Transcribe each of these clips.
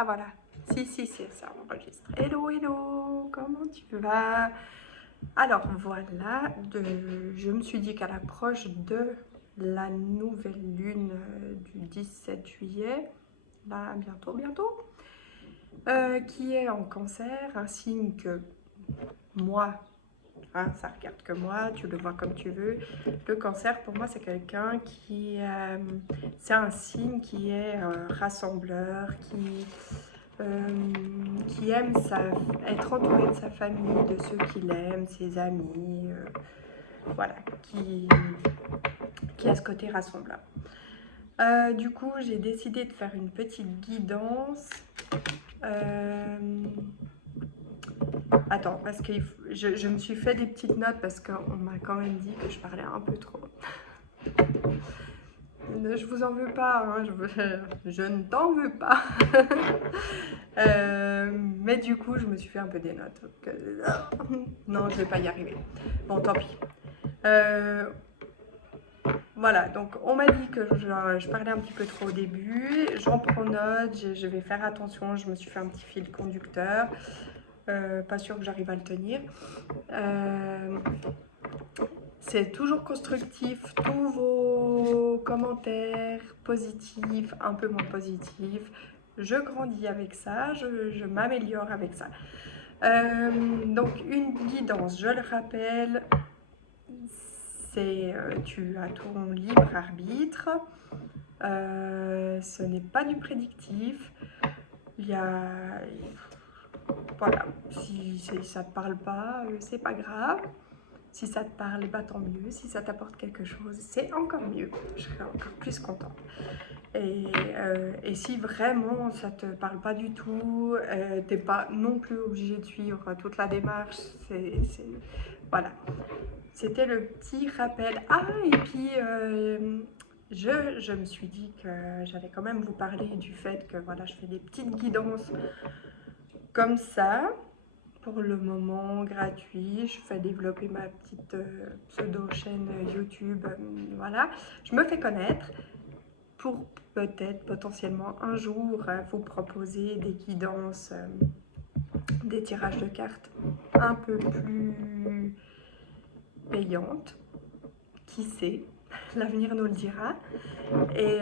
Ah voilà, si, c'est ça enregistre. Hello, hello, comment tu vas? Alors voilà, je me suis dit qu'à l'approche de la nouvelle lune du 17 juillet, là bientôt, qui est en cancer, un signe que moi, hein, ça regarde que moi, tu le vois comme tu veux. Le cancer, pour moi, c'est quelqu'un c'est un signe qui est un rassembleur, qui aime être entouré de sa famille, de ceux qu'il aime, ses amis, voilà, qui a ce côté rassembleur. Du coup, j'ai décidé de faire une petite guidance. Attends, parce que je me suis fait des petites notes parce qu'on m'a quand même dit que je parlais un peu trop. Je vous en veux pas, hein, je ne t'en veux pas. Mais du coup, je me suis fait un peu des notes. Non, je vais pas y arriver. Bon, tant pis. Voilà, donc on m'a dit que je parlais un petit peu trop au début. J'en prends note, je vais faire attention. Je me suis fait un petit fil conducteur. Pas sûr que j'arrive à le tenir. C'est toujours constructif, tous vos commentaires positifs, un peu moins positifs. Je grandis avec ça, je m'améliore avec ça. Donc une guidance, je le rappelle, c'est tu as ton libre arbitre. Ce n'est pas du prédictif. Il y a, voilà, si ça ne te parle pas, c'est pas grave. Si ça te parle, bah tant mieux. Si ça t'apporte quelque chose, c'est encore mieux. Je serais encore plus contente. Et si vraiment ça te parle pas du tout, t'es pas non plus obligé de suivre toute la démarche. Voilà. C'était le petit rappel. Ah, et puis je me suis dit que j'allais quand même vous parler du fait que voilà, je fais des petites guidances comme ça pour le moment gratuit. Je fais développer ma petite pseudo-chaîne YouTube. Voilà, je me fais connaître pour peut-être potentiellement un jour vous proposer des guidances, des tirages de cartes un peu plus payantes. Qui sait, l'avenir nous le dira. Et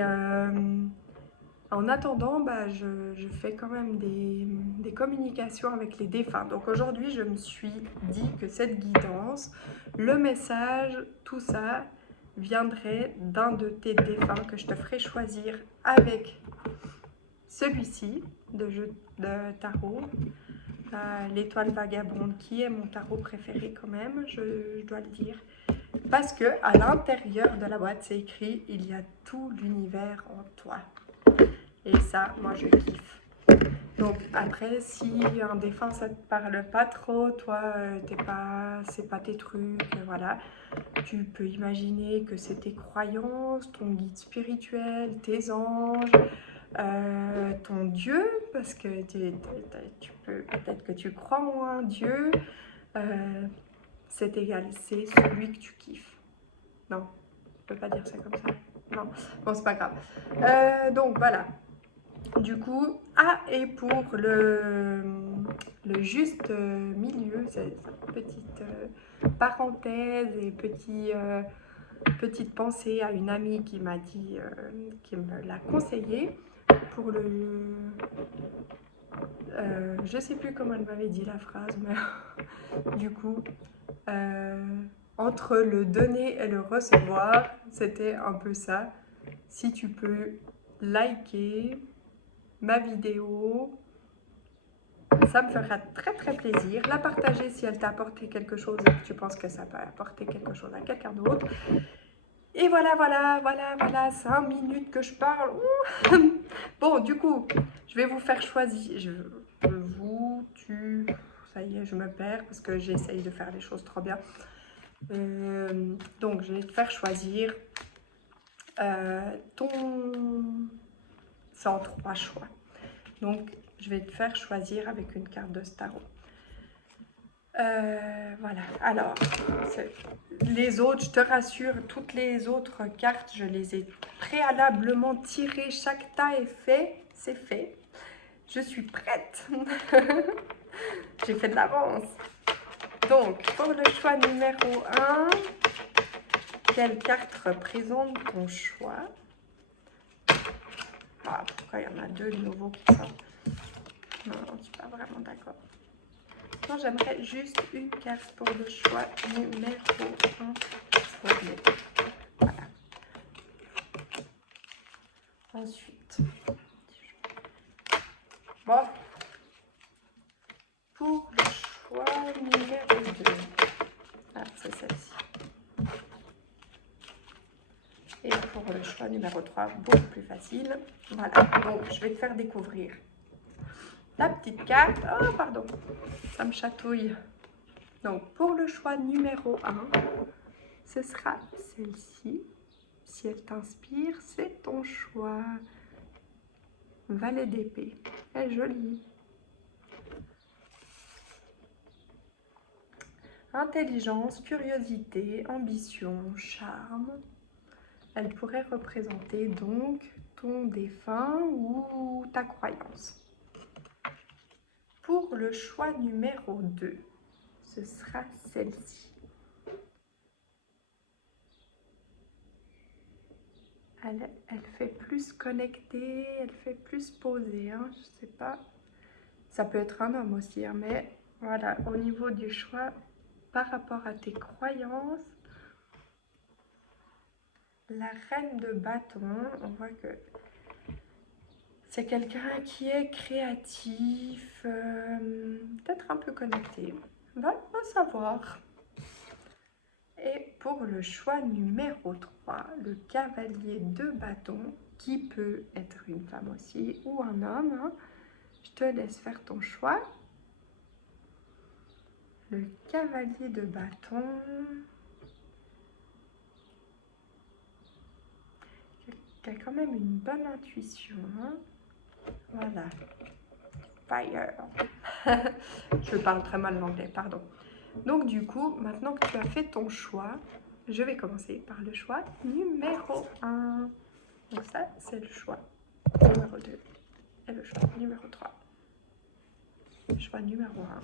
en attendant, bah, je fais quand même des communications avec les défunts. Donc aujourd'hui, je me suis dit que cette guidance, le message, tout ça viendrait d'un de tes défunts que je te ferai choisir avec celui-ci de jeu de tarot, l'étoile vagabonde, qui est mon tarot préféré quand même, je dois le dire. Parce que à l'intérieur de la boîte, c'est écrit « Il y a tout l'univers en toi ». Et ça, moi, je kiffe. Donc après, si un défunt, ça te parle pas trop, toi, c'est pas tes trucs, voilà. Tu peux imaginer que c'est tes croyances, ton guide spirituel, tes anges, ton Dieu, parce que peut-être que tu crois en un Dieu. C'est égal, c'est celui que tu kiffes. Non, je peux pas dire ça comme ça. Non, bon, c'est pas grave. Donc voilà. Du coup, et pour le juste milieu, c'est une petite parenthèse et petite pensée à une amie qui m'a dit, qui me l'a conseillé pour je sais plus comment elle m'avait dit la phrase, mais du coup, entre le donner et le recevoir, c'était un peu ça. Si tu peux liker ma vidéo, ça me fera très très plaisir. La partager si elle t'a apporté quelque chose et que tu penses que ça peut apporter quelque chose à quelqu'un d'autre. Et voilà, 5 minutes que je parle. Bon, du coup, je vais vous faire choisir. Ça y est, je me perds parce que j'essaye de faire les choses trop bien. Donc, je vais te faire choisir C'est en 3 choix. Donc, je vais te faire choisir avec une carte de Starot. Voilà, alors, les autres, je te rassure, toutes les autres cartes, je les ai préalablement tirées. Chaque tas est fait, c'est fait. Je suis prête. J'ai fait de l'avance. Donc, pour le choix numéro 1, quelle carte représente ton choix? Ah, pourquoi il y en a deux de nouveau qui sortent? Non, je ne suis pas vraiment d'accord. Non, j'aimerais juste une carte pour le choix numéro 1. Voilà. Ensuite, bon, pour le choix numéro 2, ah, c'est celle-ci. Et pour le choix numéro 3, beaucoup plus facile. Voilà, donc je vais te faire découvrir la petite carte. Oh, pardon, ça me chatouille. Donc, pour le choix numéro 1, ce sera celle-ci. Si elle t'inspire, c'est ton choix. Valet d'épée. Elle est jolie. Intelligence, curiosité, ambition, charme. Elle pourrait représenter donc ton défunt ou ta croyance. Pour le choix numéro 2, ce sera celle-ci. Elle fait plus connectée, elle fait plus posée, hein, je sais pas. Ça peut être un homme aussi, hein, mais voilà, au niveau du choix, par rapport à tes croyances, la reine de bâton, on voit que c'est quelqu'un qui est créatif, peut-être un peu connecté. Va savoir. Et pour le choix numéro 3, le cavalier de bâton, qui peut être une femme aussi ou un homme, hein. Je te laisse faire ton choix. Le cavalier de bâton, qui a quand même une bonne intuition, hein. Voilà. Fire. Je parle très mal l'anglais, pardon. Donc du coup, maintenant que tu as fait ton choix, je vais commencer par le choix numéro 1. Donc ça, c'est le choix numéro 2 et le choix numéro 3. Le choix numéro 1.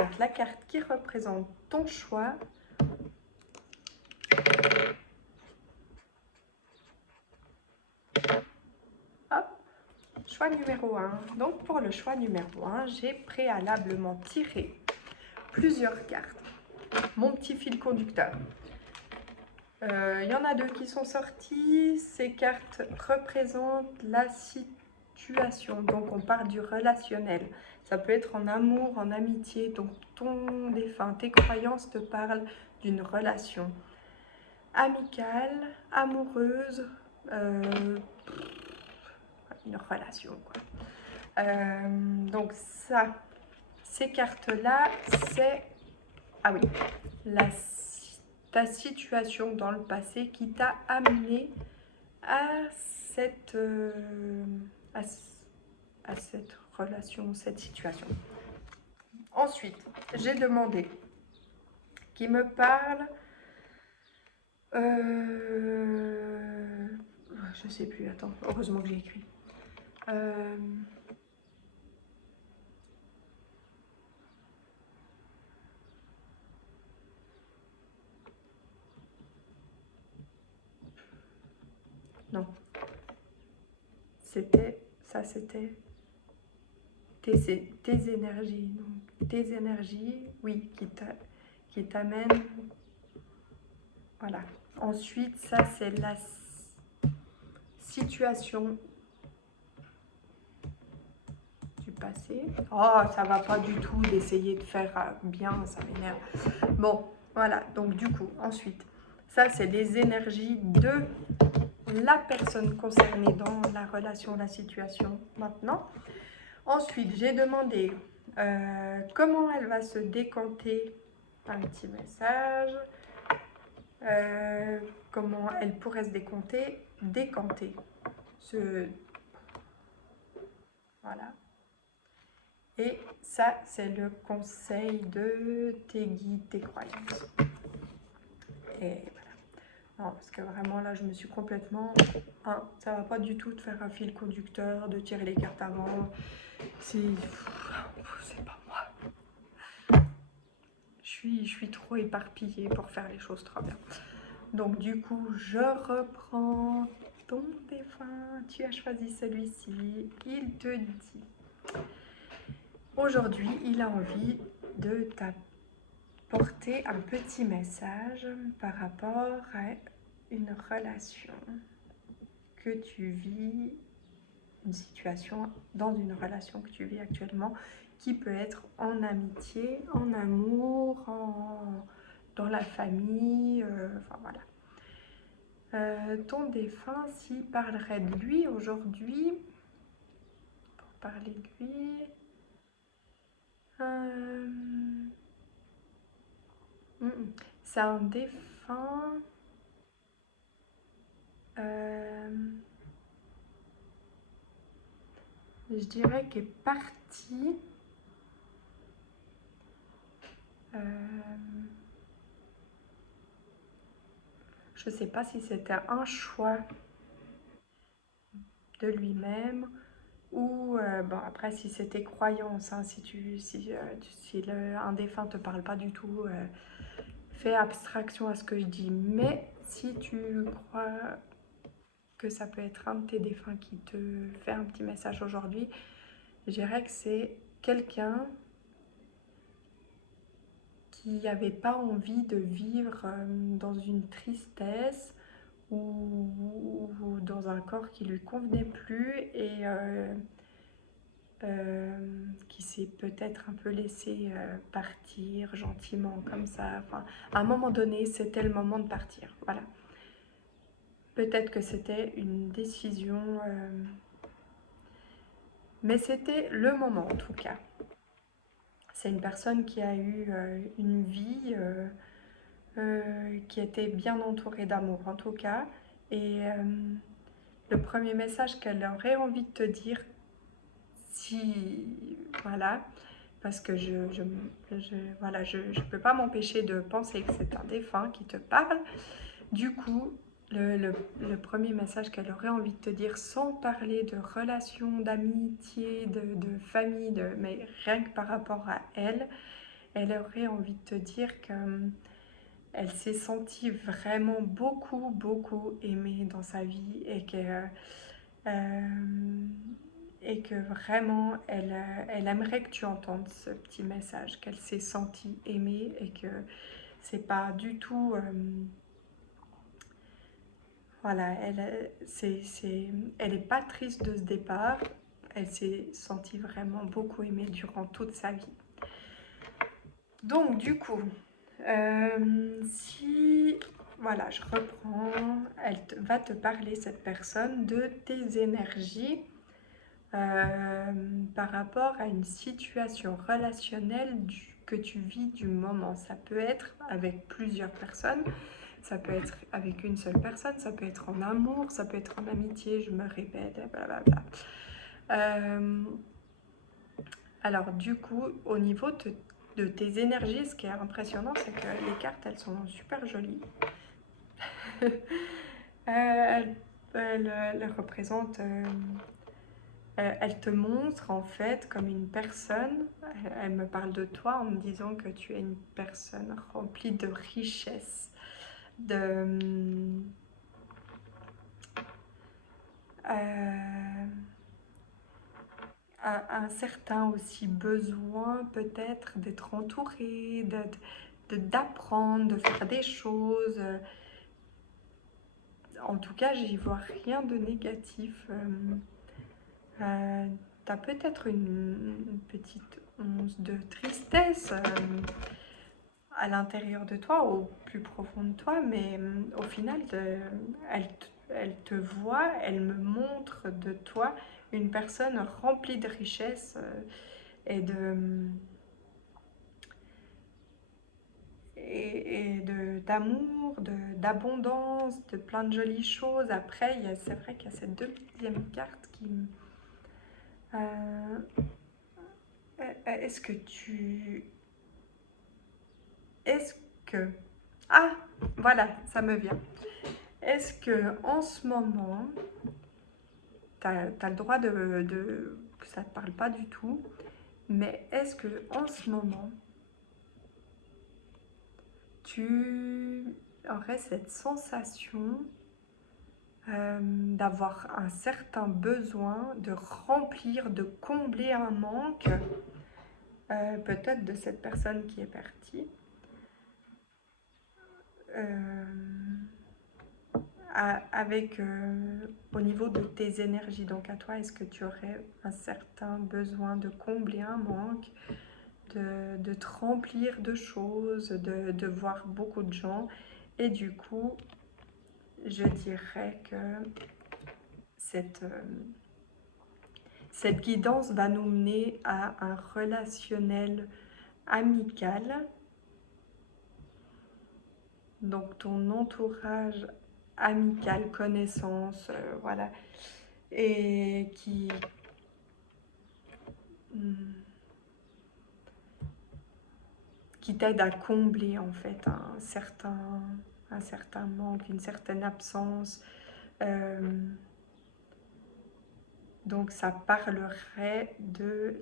Donc la carte qui représente ton choix. Hop, choix numéro 1. Donc pour le choix numéro 1, j'ai préalablement tiré plusieurs cartes. Mon petit fil conducteur. Il y en a deux qui sont sortis. Ces cartes représentent la situation. Donc on part du relationnel. Ça peut être en amour, en amitié. Donc ton défunt, tes croyances te parlent d'une relation amicale, amoureuse, une relation, quoi. Donc ça, ces cartes-là, c'est... Ah oui, ta situation dans le passé qui t'a amené à cette relation, cette situation. Ensuite, j'ai demandé qui me parle... je sais plus, attends, heureusement que j'ai écrit. Non. C'était tes énergies. Donc, tes énergies, oui, qui t'amènent. Voilà. Ensuite, ça, c'est la situation du passé. Oh, ça va pas du tout d'essayer de faire bien, ça m'énerve. Bon, voilà. Donc, du coup, ensuite, ça, c'est les énergies de la personne concernée dans la relation, la situation maintenant. Ensuite, j'ai demandé comment elle va se décanter. Un petit message. Comment elle pourrait se décanter. Voilà. Et ça, c'est le conseil de tes guides, tes croyances. Et voilà. Non, parce que vraiment là, je me suis complètement... Hein, ça va pas du tout de faire un fil conducteur, de tirer les cartes avant. C'est pas moi. Je suis trop éparpillée pour faire les choses trop bien. Donc du coup, je reprends ton défunt. Tu as choisi celui-ci. Il te dit... Aujourd'hui, il a envie de t'apporter un petit message par rapport à une relation que tu vis, une situation dans une relation que tu vis actuellement, qui peut être en amitié, en amour, dans la famille, enfin voilà. Ton défunt, s'il parlerait de lui aujourd'hui, pour parler de lui, c'est un défunt, je dirais, qui est parti. Je ne sais pas si c'était un choix de lui-même ou bon, après si c'était croyance, hein, si un défunt ne te parle pas du tout, fais abstraction à ce que je dis, mais si tu crois que ça peut être un de tes défunts qui te fait un petit message aujourd'hui, je dirais que c'est quelqu'un qui n'avait pas envie de vivre dans une tristesse ou dans un corps qui lui convenait plus et qui s'est peut-être un peu laissé partir gentiment comme ça. Enfin, à un moment donné, c'était le moment de partir. Voilà. Peut-être que c'était une décision, mais c'était le moment en tout cas. C'est une personne qui a eu une vie qui était bien entourée d'amour en tout cas. Et le premier message qu'elle aurait envie de te dire, si voilà, parce que voilà, je peux pas m'empêcher de penser que c'est un défunt qui te parle. Du coup, le premier message qu'elle aurait envie de te dire, sans parler de relations, d'amitié, de famille, mais rien que par rapport à elle, elle aurait envie de te dire que elle s'est sentie vraiment beaucoup, beaucoup aimée dans sa vie et que vraiment, elle aimerait que tu entendes ce petit message, qu'elle s'est sentie aimée et que c'est pas du tout... voilà, elle est pas triste de ce départ, elle s'est sentie vraiment beaucoup aimée durant toute sa vie. Donc du coup, si... Voilà, je reprends, va te parler, cette personne, de tes énergies par rapport à une situation relationnelle que tu vis du moment. Ça peut être avec plusieurs personnes, ça peut être avec une seule personne, ça peut être en amour, ça peut être en amitié, je me répète, blablabla. Alors du coup, au niveau de tes énergies, ce qui est impressionnant, c'est que les cartes, elles sont super jolies. elles représentent... elle te montre en fait comme une personne, elle me parle de toi en me disant que tu es une personne remplie de richesse, un certain aussi besoin peut-être d'être entouré, d'apprendre, de faire des choses. En tout cas, j'y vois rien de négatif. T'as peut-être une petite once de tristesse à l'intérieur de toi, au plus profond de toi, mais au final, elle te voit, elle me montre de toi une personne remplie de richesse et d'amour, d'abondance, de plein de jolies choses. Après, c'est vrai qu'il y a cette deuxième carte qui me... est-ce que tu... Est-ce que Ah, voilà, ça me vient. Est-ce que en ce moment, tu as, le droit que ça ne te parle pas du tout, mais est-ce que en ce moment, tu aurais cette sensation d'avoir un certain besoin de remplir, de combler un manque, peut-être de cette personne qui est partie, euh, avec au niveau de tes énergies. Donc à toi, est-ce que tu aurais un certain besoin de combler un manque, de te remplir de choses, de voir beaucoup de gens? Et du coup, je dirais que cette, cette guidance va nous mener à un relationnel amical. Donc ton entourage amical, connaissance, voilà, et qui t'aide à combler en fait un certain manque, une certaine absence. Euh, donc ça parlerait de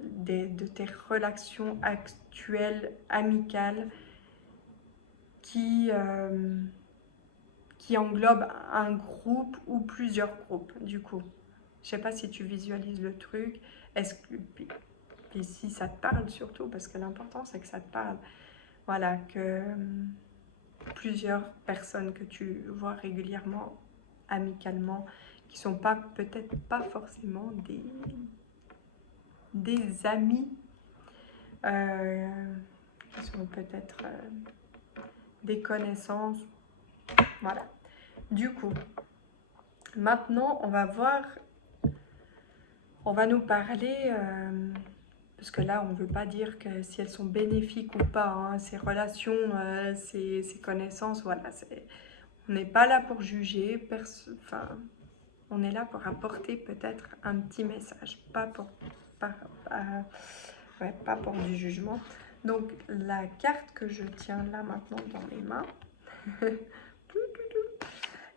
tes relations actuelles amicales qui, qui englobent un groupe ou plusieurs groupes du coup. Je sais pas si tu visualises le truc. Est-ce que puis si ça te parle surtout, parce que l'important c'est que ça te parle. Voilà, que plusieurs personnes que tu vois régulièrement, amicalement, qui sont pas peut-être pas forcément des amis, qui sont peut-être des connaissances. Voilà. Du coup, maintenant on va voir, on va nous parler. Parce que là, on ne veut pas dire que si elles sont bénéfiques ou pas, hein, ces relations, ces connaissances, voilà, on n'est pas là pour juger, enfin, on est là pour apporter peut-être un petit message, pas, pas pour du jugement. Donc, la carte que je tiens là maintenant dans mes mains,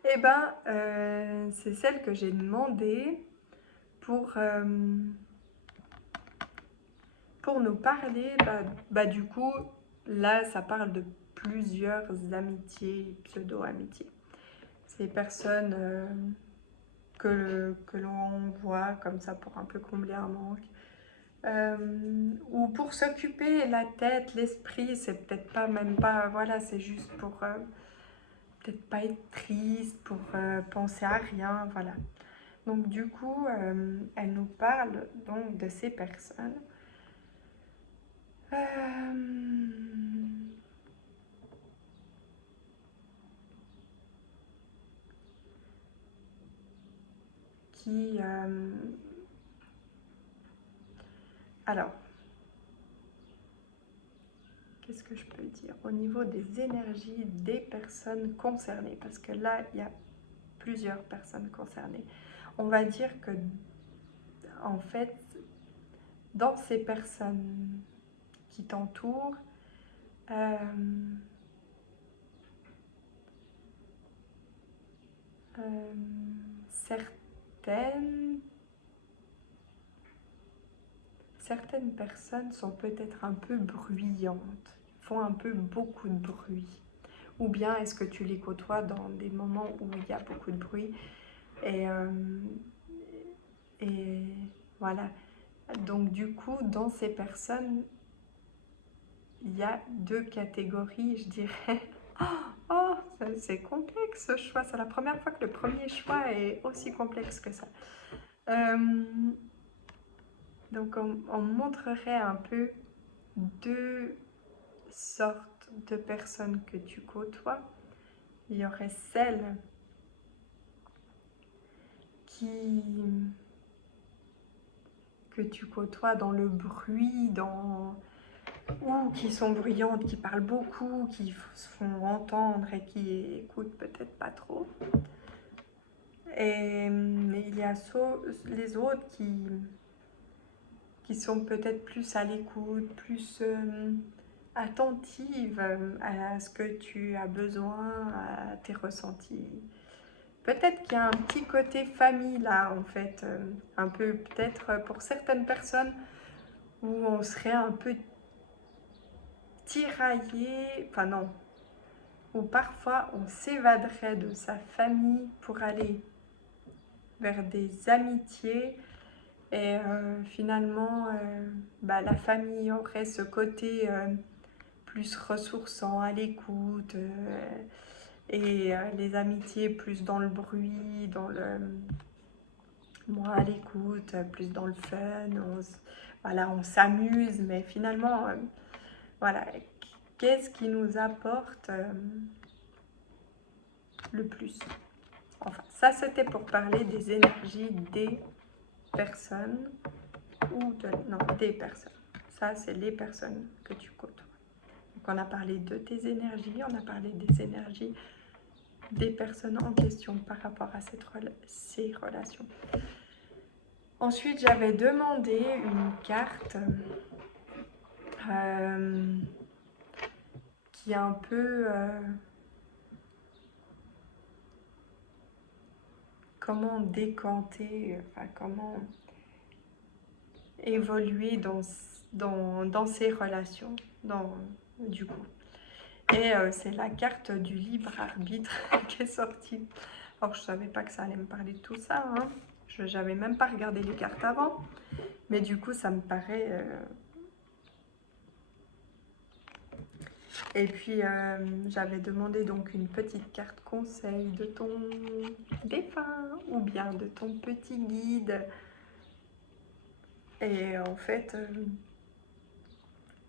eh ben, c'est celle que j'ai demandée pour... pour nous parler, du coup, là, ça parle de plusieurs amitiés, pseudo-amitiés. Ces personnes que l'on voit comme ça pour un peu combler un manque. Ou pour s'occuper la tête, l'esprit, c'est peut-être pas, même pas, voilà, c'est juste pour peut-être pas être triste, pour penser à rien, voilà. Donc du coup, elle nous parle donc de ces personnes. Qui... alors, qu'est-ce que je peux dire au niveau des énergies des personnes concernées? Parce que là, il y a plusieurs personnes concernées. On va dire que, en fait, dans ces personnes qui t'entourent, euh, euh, certaines personnes sont peut-être un peu bruyantes, font un peu beaucoup de bruit. Ou bien est-ce que tu les côtoies dans des moments où il y a beaucoup de bruit et, et voilà. Donc du coup, dans ces personnes, il y a deux catégories, je dirais. Oh, c'est complexe ce choix. C'est la première fois que le premier choix est aussi complexe que ça. Euh, donc on montrerait un peu deux sortes de personnes que tu côtoies. Il y aurait celles qui que tu côtoies dans le bruit, ou qui sont bruyantes, qui parlent beaucoup, qui se font entendre et qui écoutent peut-être pas trop. Et il y a les autres qui sont peut-être plus à l'écoute, plus attentive à ce que tu as besoin, à tes ressentis. Peut-être qu'il y a un petit côté famille là, en fait, un peu peut-être pour certaines personnes où on serait un peu tiraillé, enfin non, où parfois on s'évaderait de sa famille pour aller vers des amitiés et finalement la famille aurait ce côté plus ressourçant, à l'écoute et les amitiés plus dans le bruit, dans le moins à l'écoute, plus dans le fun, voilà, on s'amuse, mais finalement, voilà, qu'est-ce qui nous apporte le plus? Enfin, ça c'était pour parler des énergies des personnes ou non, des personnes. Ça, c'est les personnes que tu côtoies. Donc, on a parlé de tes énergies, on a parlé des énergies des personnes en question par rapport à ces relations. Ensuite, j'avais demandé une carte qui est un peu comment décanter, enfin comment évoluer dans ces relations, du coup. Et c'est la carte du libre arbitre qui est sortie. Alors je savais pas que ça allait me parler de tout ça, hein. J'avais même pas regardé les cartes avant, mais du coup ça me paraît... Et puis j'avais demandé donc une petite carte conseil de ton défunt ou bien de ton petit guide. Et en fait,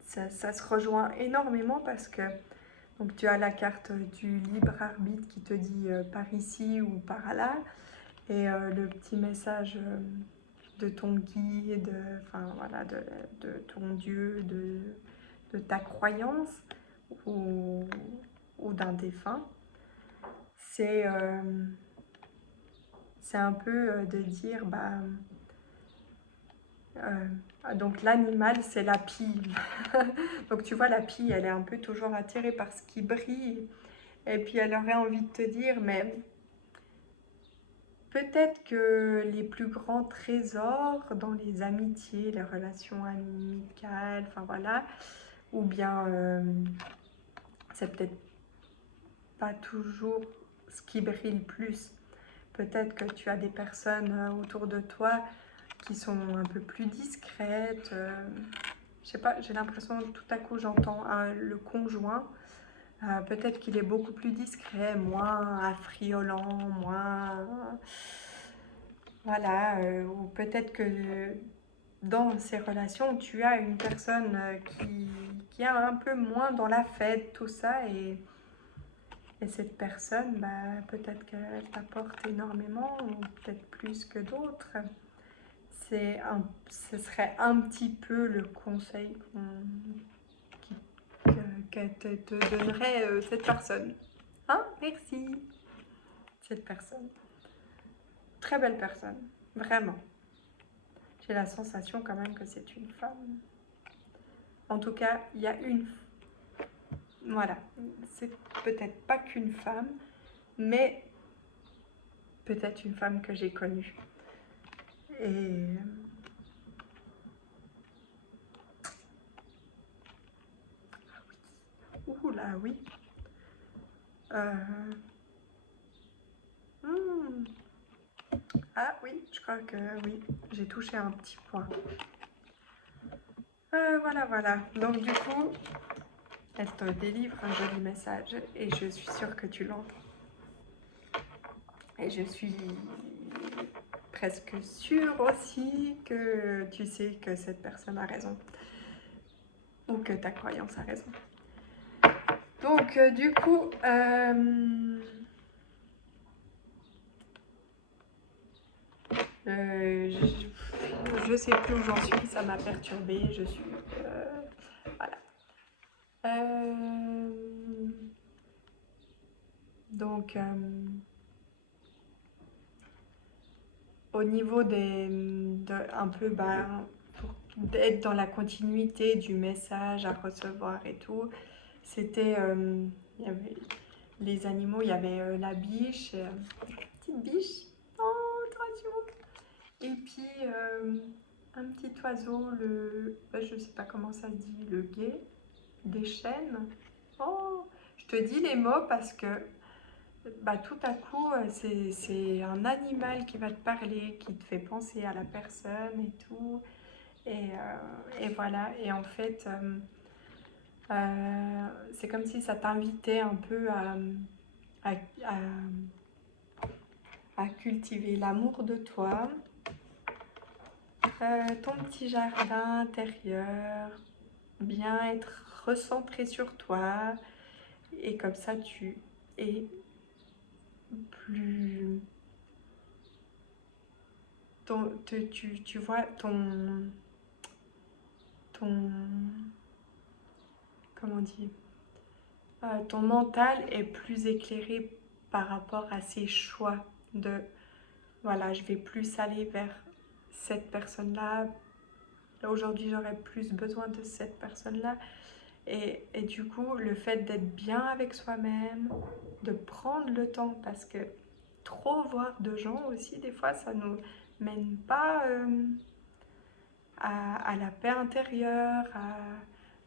ça se rejoint énormément parce que donc, tu as la carte du libre arbitre qui te dit par ici ou par là. Et le petit message de ton guide, enfin voilà, de ton Dieu, de ta croyance ou d'un défunt. C'est un peu de dire, donc l'animal c'est la pie. Donc tu vois, la pie elle est un peu toujours attirée par ce qui brille. Et puis elle aurait envie de te dire, mais peut-être que les plus grands trésors dans les amitiés, les relations amicales, enfin voilà, ou bien c'est peut-être pas toujours ce qui brille le plus. Peut-être que tu as des personnes autour de toi qui sont un peu plus discrètes. Je sais pas, j'ai l'impression que tout à coup j'entends le conjoint. Peut-être qu'il est beaucoup plus discret, moins affriolant, moins... Voilà, ou peut-être que dans ces relations, tu as une personne qui est un peu moins dans la fête, tout ça, et cette personne, peut-être qu'elle t'apporte énormément, ou peut-être plus que d'autres. Ce serait un petit peu le conseil que te donnerait cette personne. Hein? Merci. Cette personne. Très belle personne, vraiment. J'ai la sensation quand même que c'est une femme. En tout cas, il y a une... Voilà, c'est peut-être pas qu'une femme, mais peut-être une femme que j'ai connue. Et... Ouh là, oui. Ah oui, je crois que oui, j'ai touché un petit point. Voilà, voilà. Donc du coup, elle te délivre un joli message et je suis sûre que tu l'entends. Et je suis presque sûre aussi que tu sais que cette personne a raison. Ou que ta croyance a raison. Donc du coup, je sais plus où j'en suis, ça m'a perturbée, je suis... voilà. Donc, au niveau un peu, d'être dans la continuité du message à recevoir et tout. C'était, il y avait les animaux, il y avait la biche, petite biche, oh, trop chou. Et puis un petit oiseau, je sais pas comment ça se dit, le guet, des chênes. Oh, je te dis les mots parce que tout à coup, c'est un animal qui va te parler, qui te fait penser à la personne et tout. Et voilà, et en fait, c'est comme si ça t'invitait un peu à, à- à cultiver l'amour de toi, ton petit jardin intérieur, bien être recentré sur toi, et comme ça tu es plus... tu vois ton... Comment dire, ton mental est plus éclairé par rapport à ses choix de voilà, je vais plus aller vers cette personne-là. Là, aujourd'hui, j'aurais plus besoin de cette personne-là. Et du coup, le fait d'être bien avec soi-même, de prendre le temps, parce que trop voir de gens aussi, des fois, ça nous mène pas à la paix intérieure,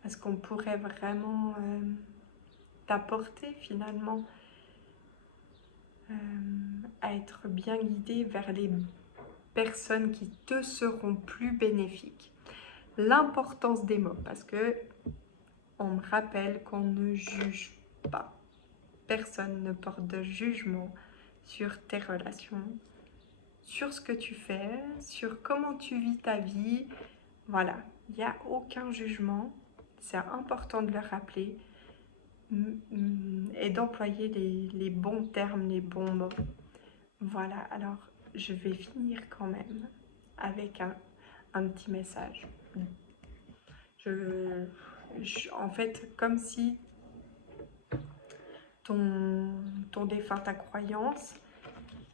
à ce qu'on pourrait vraiment t'apporter finalement, à être bien guidé vers les personnes qui te seront plus bénéfiques. L'importance des mots, parce que on me rappelle qu'on ne juge pas. Personne ne porte de jugement sur tes relations, sur ce que tu fais, sur comment tu vis ta vie. Voilà, il n'y a aucun jugement. C'est important de le rappeler et d'employer les bons termes, les bons mots. Voilà, alors je vais finir quand même avec un petit message. En fait, comme si ton défunt, ta croyance,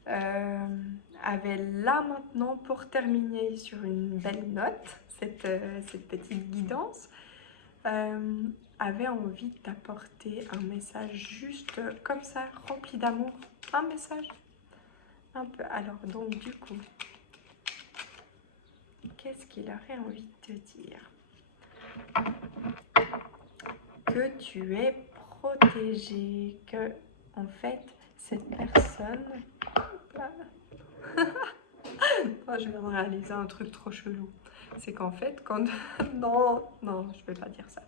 avait là maintenant, pour terminer sur une belle note, cette petite guidance, avait envie de t'apporter un message juste comme ça, rempli d'amour. Un message un peu. Alors, donc, du coup, qu'est-ce qu'il aurait envie de te dire? Que tu es protégé, que en fait cette personne... Oh, je viens de réaliser un truc trop chelou. C'est qu'en fait, quand... Non, non, je vais pas dire ça.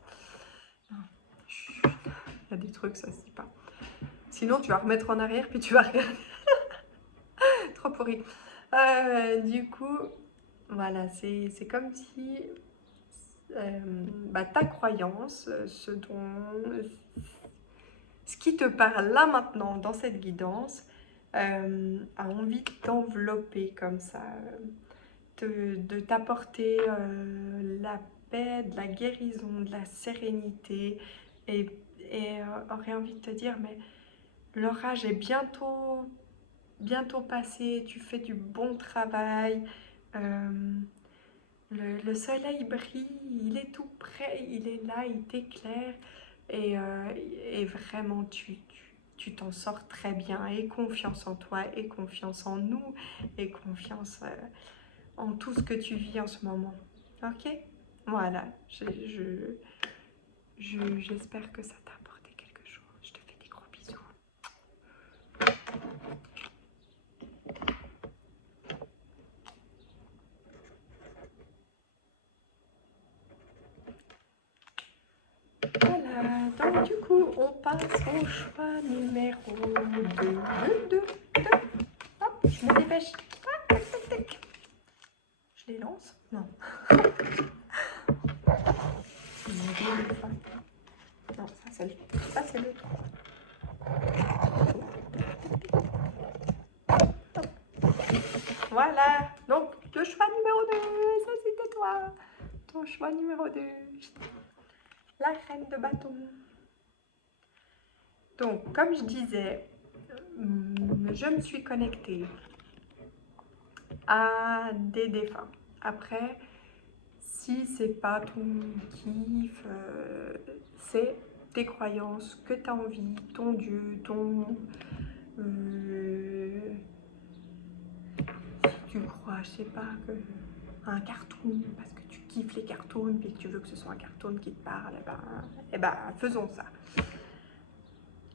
Non. Il y a des trucs, ça se dit pas. Sinon, tu vas remettre en arrière, puis tu vas regarder. Trop pourri. Du coup, voilà, c'est comme si ta croyance, ce qui te parle là maintenant dans cette guidance, a envie de t'envelopper comme ça, de t'apporter la paix, de la guérison, de la sérénité, et aurait envie de te dire, mais l'orage est bientôt passé, tu fais du bon travail, le soleil brille, il est tout près, il est là, il t'éclaire, et vraiment tu t'en sors très bien. Et confiance en toi, et confiance en nous, et confiance en tout ce que tu vis en ce moment. Ok? Voilà, j'espère que ça t'a apporté quelque chose. Je te fais des gros bisous. Voilà, donc du coup, on passe au choix numéro 2. Hop, je me dépêche. Ah, tac, tac, tac. Je les lance? Non. Non, ça c'est le 3. Voilà, donc le choix numéro 2, ça c'était toi. Ton choix numéro 2. La reine de bâton. Donc, comme je disais, je me suis connectée à des défunts. Après, si c'est pas ton kiff, c'est tes croyances, que tu as envie, ton Dieu, si tu crois, je sais pas, que un cartoon, parce que tu kiffes les cartoons, puis que tu veux que ce soit un cartoon qui te parle, et ben faisons ça.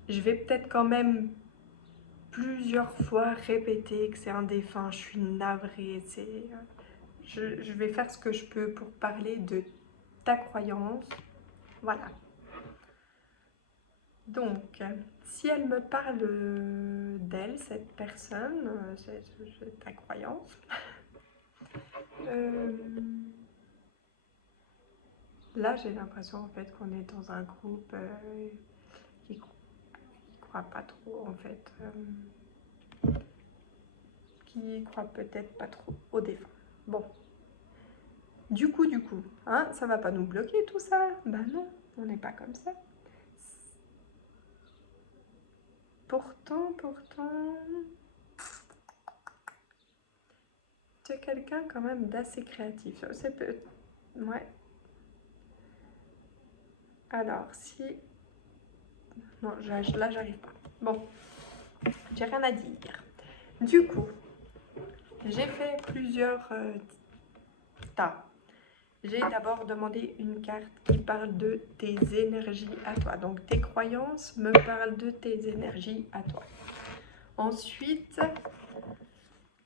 Je vais peut-être quand même plusieurs fois répéter que c'est un défunt, je suis navrée, je vais faire ce que je peux pour parler de ta croyance, voilà. Donc, si elle me parle d'elle, cette personne, c'est ta croyance, là j'ai l'impression en fait qu'on est dans un groupe qui croit pas trop en fait, qui croit peut-être pas trop au défunt. Bon, du coup, hein, ça va pas nous bloquer tout ça? Bah non, on n'est pas comme ça. Pourtant, tu es quelqu'un quand même d'assez créatif. C'est peu... Ouais. Alors, si... Non, là, j'arrive pas. Bon, j'ai rien à dire. Du coup, j'ai fait plusieurs tas. J'ai d'abord demandé une carte qui parle de tes énergies à toi. Donc, tes croyances me parlent de tes énergies à toi. Ensuite,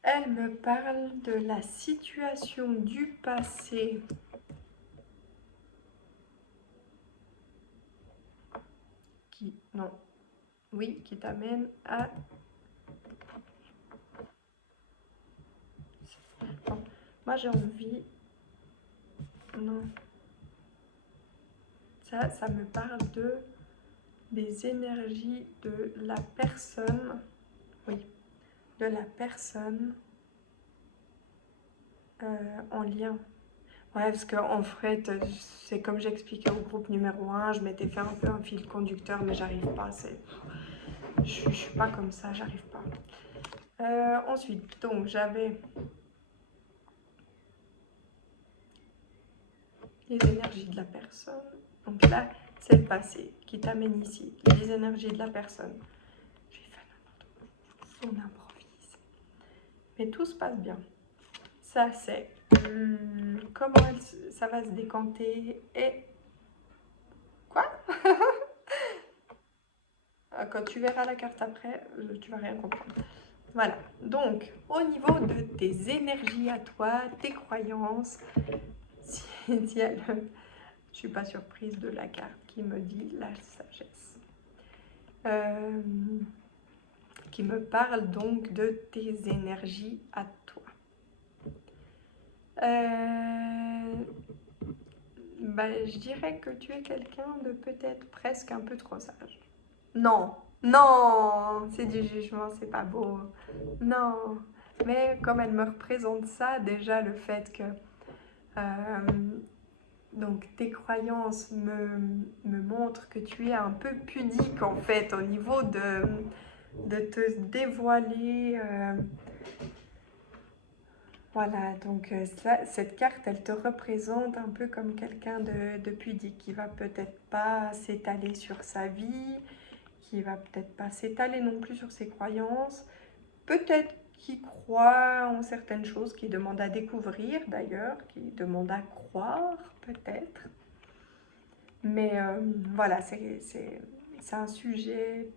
elle me parle de la situation du passé qui t'amène à... Bon, moi j'ai envie... Non. Ça me parle des énergies de la personne. Oui, de la personne en lien. Ouais, parce qu'en fait, c'est comme j'expliquais au groupe numéro 1, je m'étais fait un peu un fil conducteur, mais j'arrive pas. Je suis pas comme ça, j'arrive pas. Ensuite, donc j'avais les énergies de la personne. Donc là, c'est le passé qui t'amène ici. Les énergies de la personne. Je vais faire n'importe quoi. On improvise. Mais tout se passe bien. Ça, c'est comment ça va se décanter et... Quoi? Quand tu verras la carte après, tu vas rien comprendre. Voilà. Donc, au niveau de tes énergies à toi, tes croyances, si elle... Je suis pas surprise de la carte qui me dit la sagesse. Qui me parle donc de tes énergies à toi. Je dirais que tu es quelqu'un de peut-être presque un peu trop sage. Non, non, c'est du jugement, c'est pas beau. Non, mais comme elle me représente ça, déjà le fait que donc tes croyances me montrent que tu es un peu pudique en fait au niveau de te dévoiler. Voilà, donc cette carte, elle te représente un peu comme quelqu'un de pudique qui va peut-être pas s'étaler sur sa vie, qui va peut-être pas s'étaler non plus sur ses croyances, peut-être qui croit en certaines choses, qui demande à découvrir d'ailleurs, qui demande à croire peut-être. Mais voilà, c'est un sujet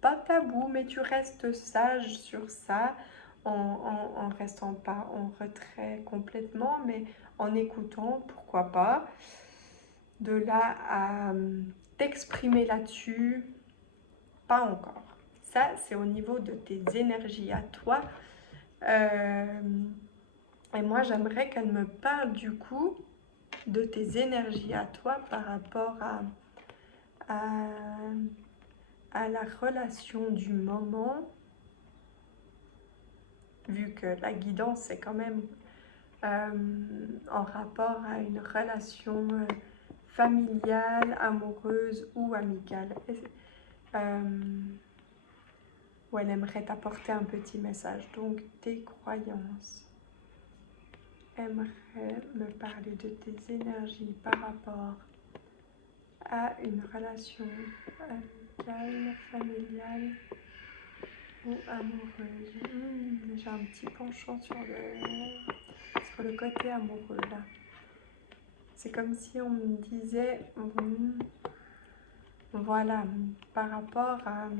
pas tabou, mais tu restes sage sur ça en restant pas en retrait complètement, mais en écoutant, pourquoi pas. De là à t'exprimer là-dessus, pas encore. Ça, c'est au niveau de tes énergies à toi. Et moi, j'aimerais qu'elle me parle du coup de tes énergies à toi par rapport à la relation du moment, vu que la guidance, c'est quand même en rapport à une relation familiale, amoureuse ou amicale. Où elle aimerait t'apporter un petit message. Donc, tes croyances. aimerais me parler de tes énergies par rapport à une relation amicale, familiale ou amoureuse? J'ai un petit penchant sur le côté amoureux là. C'est comme si on me disait, voilà, par rapport à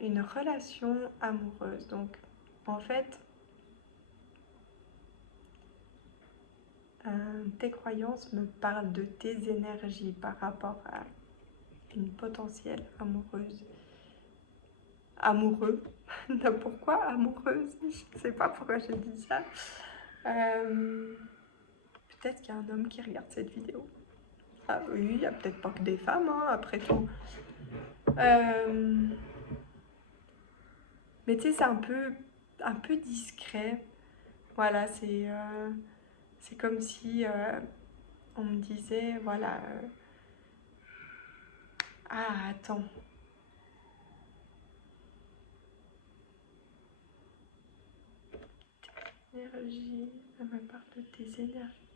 une relation amoureuse. Donc, en fait, tes croyances me parlent de tes énergies par rapport à une potentielle amoureuse. Amoureux. Pourquoi amoureuse? Je ne sais pas pourquoi j'ai dit ça. Peut-être qu'il y a un homme qui regarde cette vidéo. Ah oui, il n'y a peut-être pas que des femmes, hein, après tout. Mais tu sais, c'est un peu discret. Voilà, c'est comme si on me disait, voilà... ah, attends. Énergie, elle me parle de tes énergies.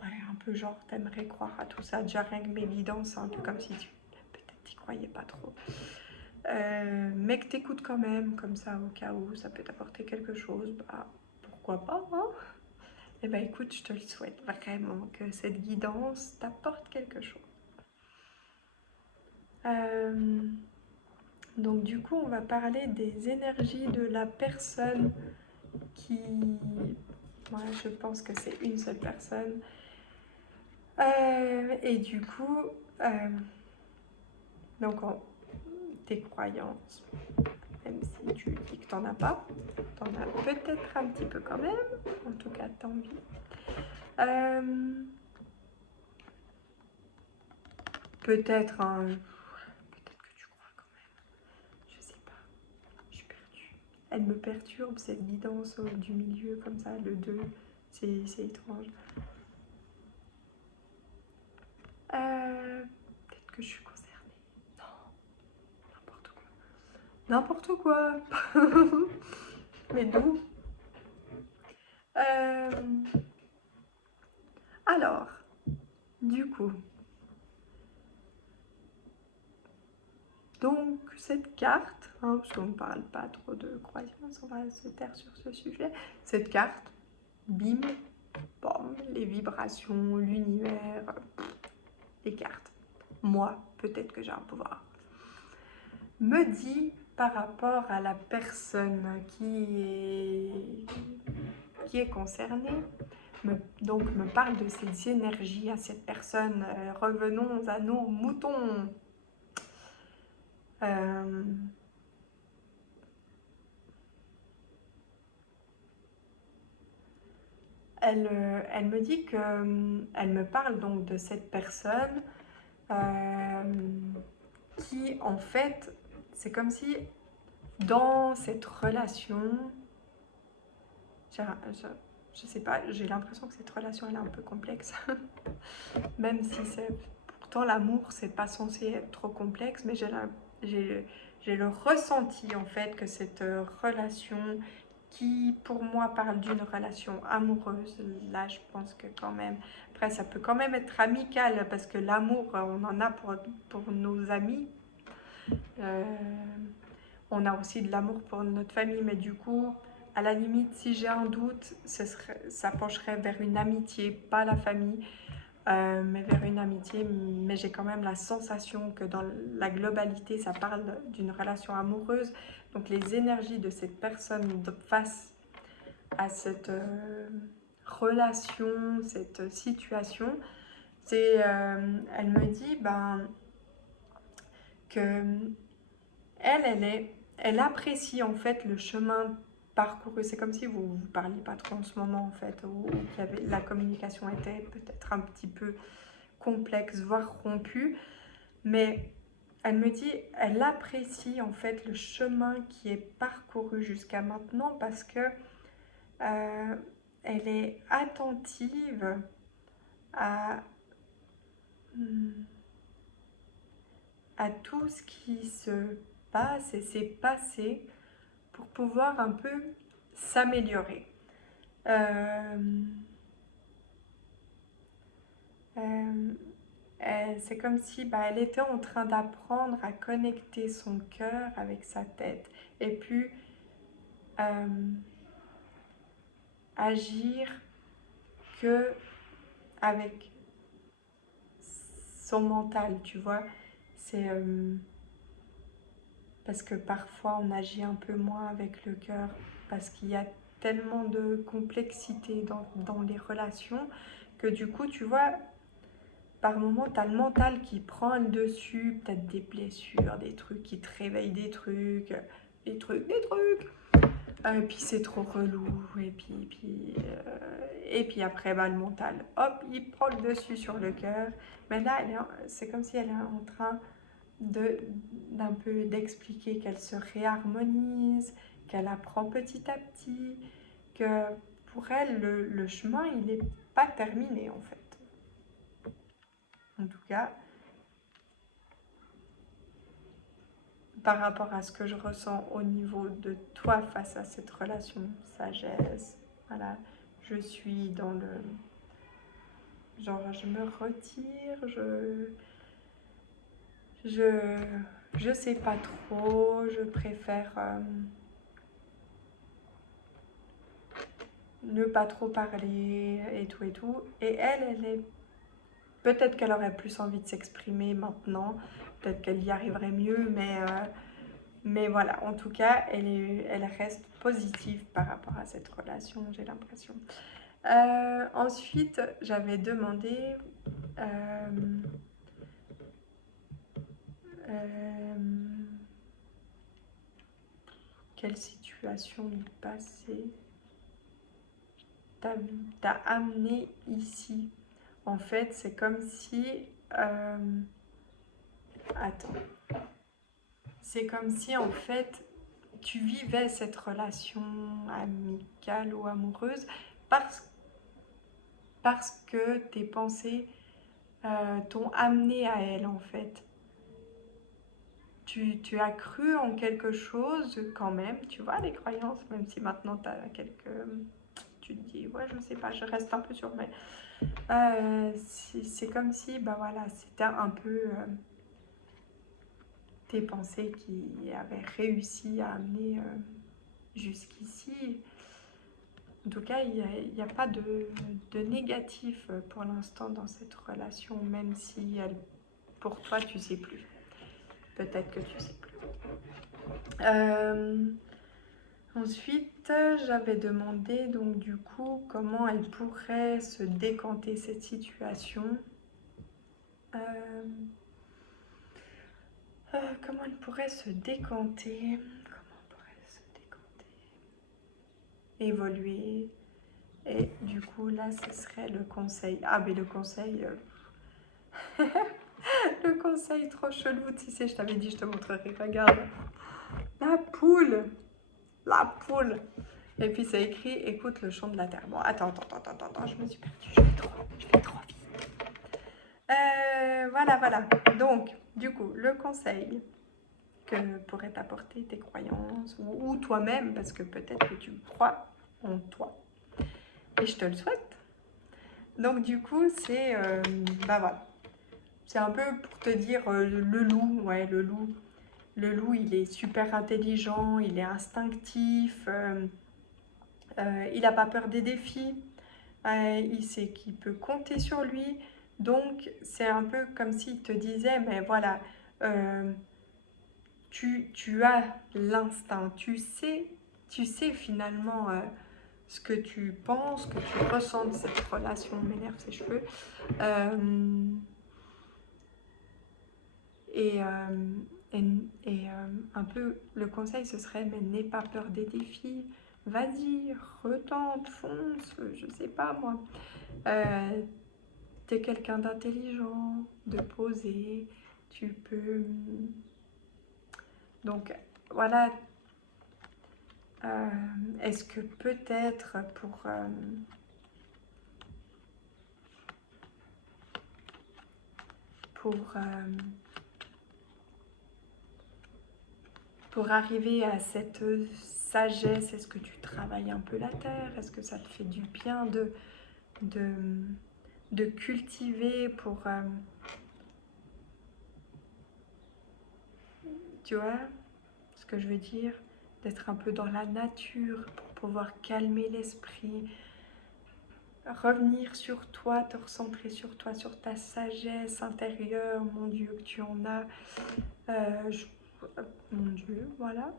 Ouais, un peu genre, t'aimerais croire à tout ça. Déjà rien que mes guidances, un peu comme si peut-être t'y croyais pas trop. Mais que t'écoutes quand même, comme ça, au cas où ça peut t'apporter quelque chose, bah pourquoi pas, hein? Eh ben écoute, je te le souhaite vraiment, que cette guidance t'apporte quelque chose. Donc du coup, on va parler des énergies de la personne qui... Moi, je pense que c'est une seule personne. Et du coup, donc tes croyances, même si tu dis que t'en as pas, t'en as peut-être un petit peu quand même, en tout cas t'as envie. Peut-être que tu crois quand même, je sais pas, je suis perdue. Elle me perturbe cette guidance du milieu comme ça, le 2, c'est étrange. Peut-être que je suis concernée. Non, n'importe quoi. N'importe quoi. Mais d'où? Alors, du coup, donc cette carte, hein, parce qu'on ne parle pas trop de croyances, on va se taire sur ce sujet. Cette carte, bim, bam, les vibrations, l'univers, les cartes. Moi, peut-être que j'ai un pouvoir. Me dit par rapport à la personne qui est concernée, donc me parle de ces énergies à cette personne. Revenons à nos moutons. Elle me dit que elle me parle donc de cette personne qui en fait c'est comme si dans cette relation je sais pas, j'ai l'impression que cette relation elle est un peu complexe même si c'est pourtant l'amour c'est pas censé être trop complexe, mais j'ai le ressenti en fait que cette relation qui pour moi parle d'une relation amoureuse, là je pense que quand même, après ça peut quand même être amical parce que l'amour on en a pour nos amis, on a aussi de l'amour pour notre famille, mais du coup à la limite si j'ai un doute ça pencherait vers une amitié, pas la famille. Mais vers une amitié, mais j'ai quand même la sensation que dans la globalité, ça parle d'une relation amoureuse. Donc les énergies de cette personne face à cette relation, cette situation, c'est, elle me dit que elle apprécie en fait le chemin parcouru. C'est comme si vous ne parliez pas trop en ce moment en fait, ou la communication était peut-être un petit peu complexe, voire rompue, mais elle me dit, elle apprécie en fait le chemin qui est parcouru jusqu'à maintenant parce que elle est attentive à à tout ce qui se passe et s'est passé pour pouvoir un peu s'améliorer. C'est comme si elle était en train d'apprendre à connecter son cœur avec sa tête et puis euh, agir que avec son mental, tu vois. C'est parce que parfois on agit un peu moins avec le cœur parce qu'il y a tellement de complexité dans les relations que du coup, tu vois, par moment, tu as le mental qui prend le dessus, peut-être des blessures, des trucs qui te réveillent des trucs. Et puis c'est trop relou, et puis après, le mental, hop, il prend le dessus sur le cœur. Mais là, c'est comme si elle est en train d'un peu d'expliquer qu'elle se réharmonise, qu'elle apprend petit à petit, que pour elle, le chemin, il n'est pas terminé en fait. En tout cas, par rapport à ce que je ressens au niveau de toi face à cette relation, sagesse, voilà, je suis dans le... Genre, je me retire, je sais pas trop, je préfère ne pas trop parler et tout et tout. Et elle est... Peut-être qu'elle aurait plus envie de s'exprimer maintenant, peut-être qu'elle y arriverait mieux, mais voilà, en tout cas, elle reste positive par rapport à cette relation, j'ai l'impression. Ensuite, j'avais demandé quelle situation du passé t'a amené ici. En fait, c'est comme si... attends. C'est comme si, en fait, tu vivais cette relation amicale ou amoureuse parce que tes pensées t'ont amené à elle, en fait. Tu as cru en quelque chose quand même, tu vois, les croyances, même si maintenant tu as quelques... Tu te dis, ouais, je sais pas, je reste un peu sur... Mais c'est comme si, voilà, c'était un peu tes pensées qui avaient réussi à amener jusqu'ici. En tout cas, il n'y a pas de négatif pour l'instant dans cette relation, même si elle, pour toi, tu sais plus. Peut-être que tu sais plus. Ensuite, j'avais demandé donc du coup comment elle pourrait se décanter cette situation. Comment elle pourrait se décanter? Comment elle pourrait se décanter? Évoluer. Et du coup, là, ce serait le conseil. Ah, mais le conseil... le conseil trop chelou, tu sais, je t'avais dit, je te montrerai. Regarde. La poule. La poule. Et puis c'est écrit, écoute le chant de la terre. Bon, attends, je me suis perdue, je vais trop vite. Voilà. Donc, du coup, le conseil que pourraient t'apporter tes croyances ou toi-même, parce que peut-être que tu crois en toi. Et je te le souhaite. Donc, du coup, c'est, voilà. C'est un peu pour te dire le loup, ouais, le loup. Le loup, il est super intelligent, il est instinctif, il n'a pas peur des défis, il sait qu'il peut compter sur lui. Donc, c'est un peu comme s'il te disait, mais voilà, tu as l'instinct, tu sais finalement ce que tu penses, que tu ressens de cette relation, m'énerve ses cheveux. Et, euh, un peu le conseil ce serait, mais n'aie pas peur des défis, vas-y, retente, fonce, je sais pas moi. T'es quelqu'un d'intelligent, de posé, tu peux... Donc voilà, est-ce que peut-être pour pour arriver à cette sagesse, est-ce que tu travailles un peu la terre? Est-ce que ça te fait du bien de cultiver pour... tu vois ce que je veux dire? D'être un peu dans la nature pour pouvoir calmer l'esprit, revenir sur toi, te recentrer sur toi, sur ta sagesse intérieure, mon Dieu, que tu en as. Mon Dieu, voilà.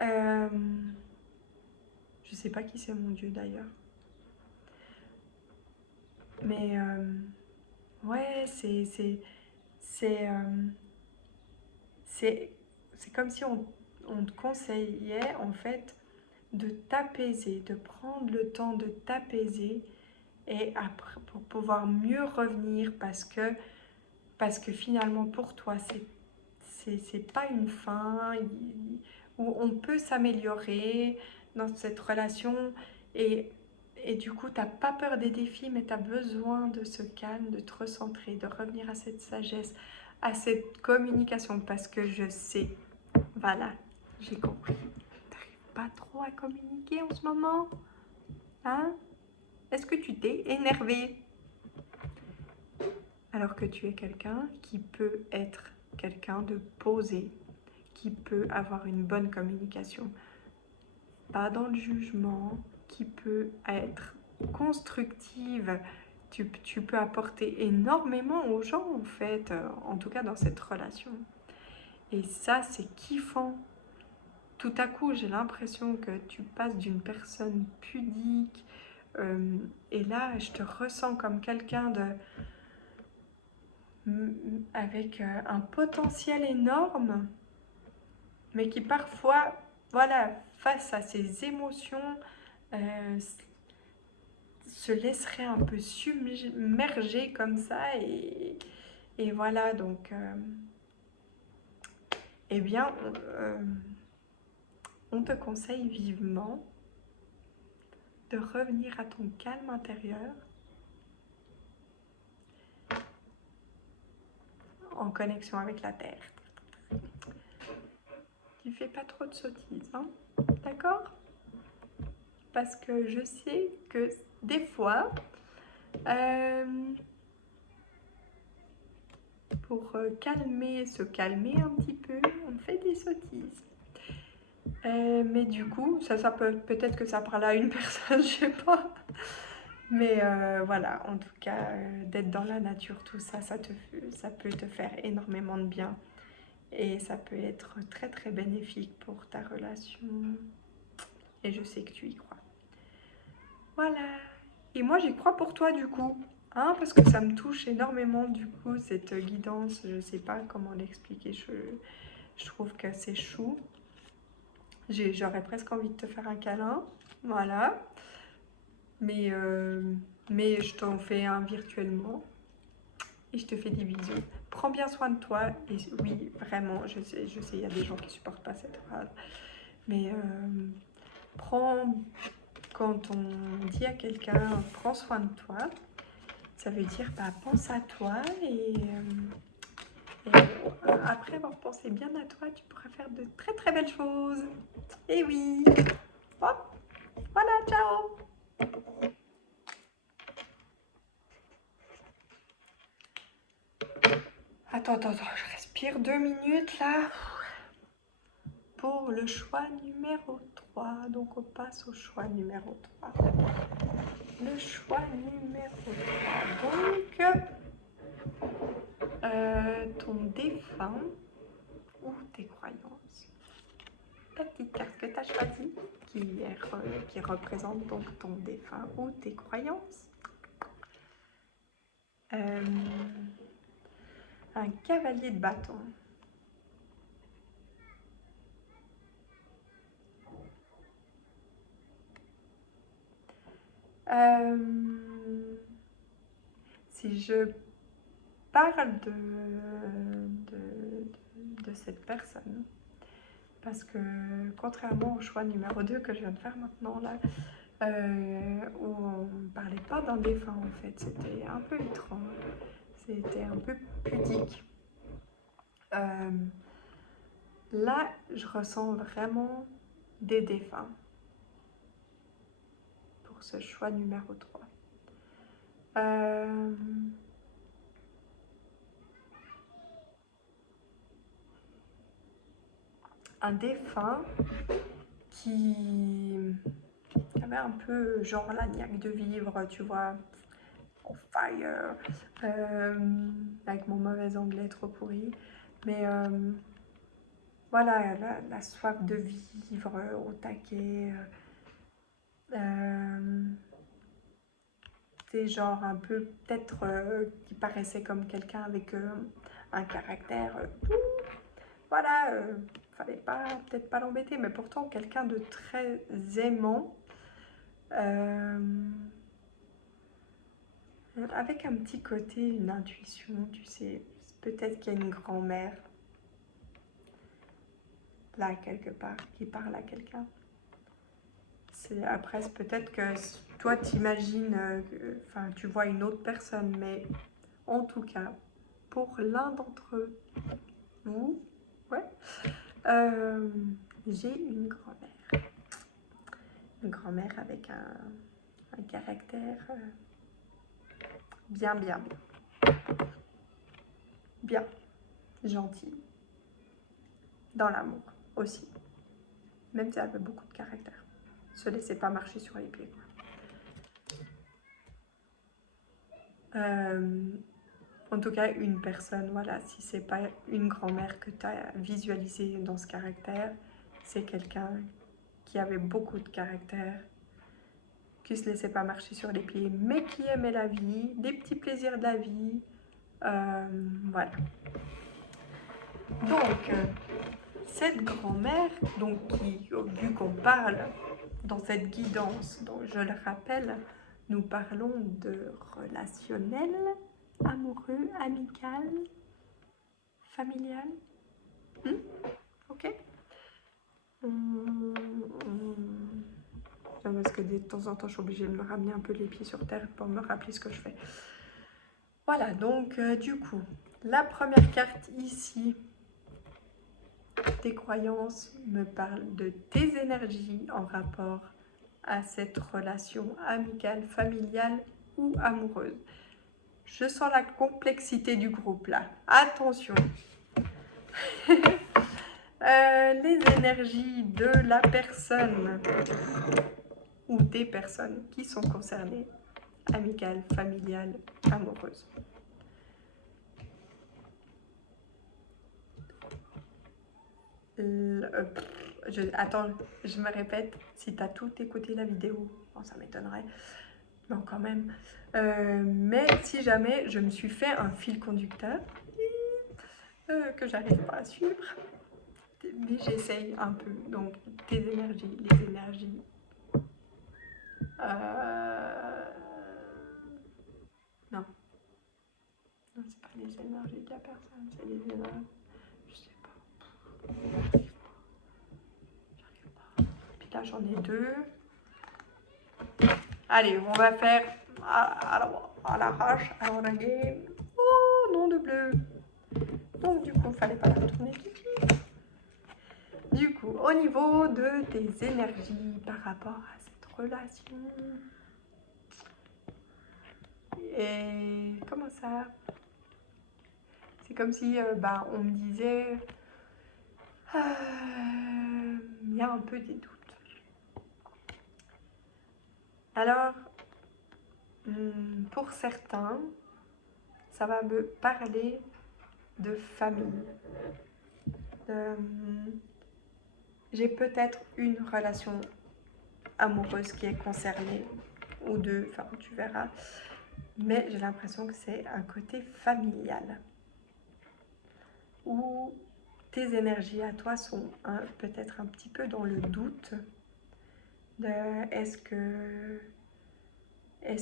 Je sais pas qui c'est mon Dieu d'ailleurs. Mais ouais, c'est comme si on te conseillait en fait de t'apaiser, de prendre le temps de t'apaiser et après pour pouvoir mieux revenir parce que finalement pour toi c'est pas une fin où on peut s'améliorer dans cette relation et du coup t'as pas peur des défis mais tu as besoin de ce calme, de te recentrer, de revenir à cette sagesse, à cette communication parce que je sais, voilà, j'ai compris, t'arrives pas trop à communiquer en ce moment, hein? Est-ce que tu t'es énervé? Alors que tu es quelqu'un qui peut être quelqu'un de posé, qui peut avoir une bonne communication, pas dans le jugement, qui peut être constructive. Tu peux apporter énormément aux gens en fait, en tout cas dans cette relation. Et ça, c'est kiffant. Tout à coup, j'ai l'impression que tu passes d'une personne pudique et là, je te ressens comme quelqu'un de avec un potentiel énorme, mais qui parfois, voilà, face à ses émotions, se laisserait un peu submerger comme ça. Et voilà, donc, eh bien, on te conseille vivement de revenir à ton calme intérieur, en connexion avec la terre. Tu fais pas trop de sottises, hein? D'accord? Parce que je sais que des fois, pour se calmer un petit peu, on fait des sottises. Mais du coup, ça peut-être que ça parle à une personne, je sais pas. Mais voilà, en tout cas, d'être dans la nature, tout ça, ça peut te faire énormément de bien. Et ça peut être très très bénéfique pour ta relation. Et je sais que tu y crois. Voilà. Et moi, j'y crois pour toi du coup. Hein, parce que ça me touche énormément du coup, cette guidance. Je sais pas comment l'expliquer. Je trouve que c'est chou. J'aurais presque envie de te faire un câlin. Voilà. Mais je t'en fais un virtuellement. Et je te fais des bisous. Prends bien soin de toi. Et oui, vraiment, je sais, il y a des gens qui supportent pas cette phrase. Mais quand on dit à quelqu'un, prends soin de toi, ça veut dire, bah, pense à toi et après avoir pensé bien à toi, tu pourras faire de très très belles choses. Et oui. Hop, voilà, ciao. Attends, je respire 2 minutes là. Pour le choix numéro 3. Donc on passe au choix numéro 3. Le choix numéro 3. Donc, ton défunt ou tes croyances. La petite carte que tu as choisie qui représente donc ton défunt ou tes croyances. Un cavalier de bâton. Si je parle de cette personne, parce que contrairement au choix numéro 2 que je viens de faire maintenant là, où on ne parlait pas d'un défunt en fait, c'était un peu étrange, c'était un peu pudique. Là, je ressens vraiment des défunts pour ce choix numéro 3. Un défunt qui avait un peu genre la niaque de vivre, tu vois, on fire, avec mon mauvais anglais trop pourri, mais voilà, la soif de vivre au taquet, c'est genre un peu peut-être qui paraissait comme quelqu'un avec un caractère, voilà, fallait pas peut-être pas l'embêter, mais pourtant quelqu'un de très aimant. Avec un petit côté, une intuition, tu sais, peut-être qu'il y a une grand-mère là quelque part qui parle à quelqu'un. Après, peut-être que toi t'imagines, enfin tu vois une autre personne, mais en tout cas, pour l'un d'entre vous, ouais, j'ai une grand-mère. Une grand-mère avec un caractère bien, bien, bien, gentil, dans l'amour aussi, même si elle avait beaucoup de caractère. Se laissait pas marcher sur les pieds. En tout cas, une personne, voilà, si c'est pas une grand-mère que tu as visualisée dans ce caractère, c'est quelqu'un qui avait beaucoup de caractère, qui se laissait pas marcher sur les pieds, mais qui aimait la vie, des petits plaisirs de la vie, voilà. Donc, cette grand-mère, donc vu qu'on parle dans cette guidance, donc je le rappelle, nous parlons de relationnel, amoureux, amical, familial. Ok. Parce que de temps en temps, je suis obligée de me ramener un peu les pieds sur terre pour me rappeler ce que je fais. Voilà, donc du coup, la première carte ici, tes croyances me parlent de tes énergies en rapport à cette relation amicale, familiale ou amoureuse. Je sens la complexité du groupe là. Attention. Les énergies de la personne ou des personnes qui sont concernées, amicales, familiales, amoureuses. Attends, je me répète, si tu as tout écouté la vidéo, bon, ça m'étonnerait, non quand même. Mais si jamais je me suis fait un fil conducteur que j'arrive pas à suivre, mais j'essaye un peu. Donc tes énergies, les énergies. Non, non, c'est pas les énergies de la personne, c'est les énergies. Je sais pas. J'arrive pas. Puis là j'en ai deux. Allez, on va faire à l'arrache, à l'orangé. Oh, nom de bleu. Donc du coup, il fallait pas la retourner pipi. Du coup, au niveau de tes énergies par rapport à cette relation. Et comment ça? C'est comme si on me disait, il y a un peu des doutes. Alors, pour certains, ça va me parler de famille. J'ai peut-être une relation amoureuse qui est concernée, ou deux, enfin tu verras, mais j'ai l'impression que c'est un côté familial, où tes énergies à toi sont peut-être un petit peu dans le doute de est-ce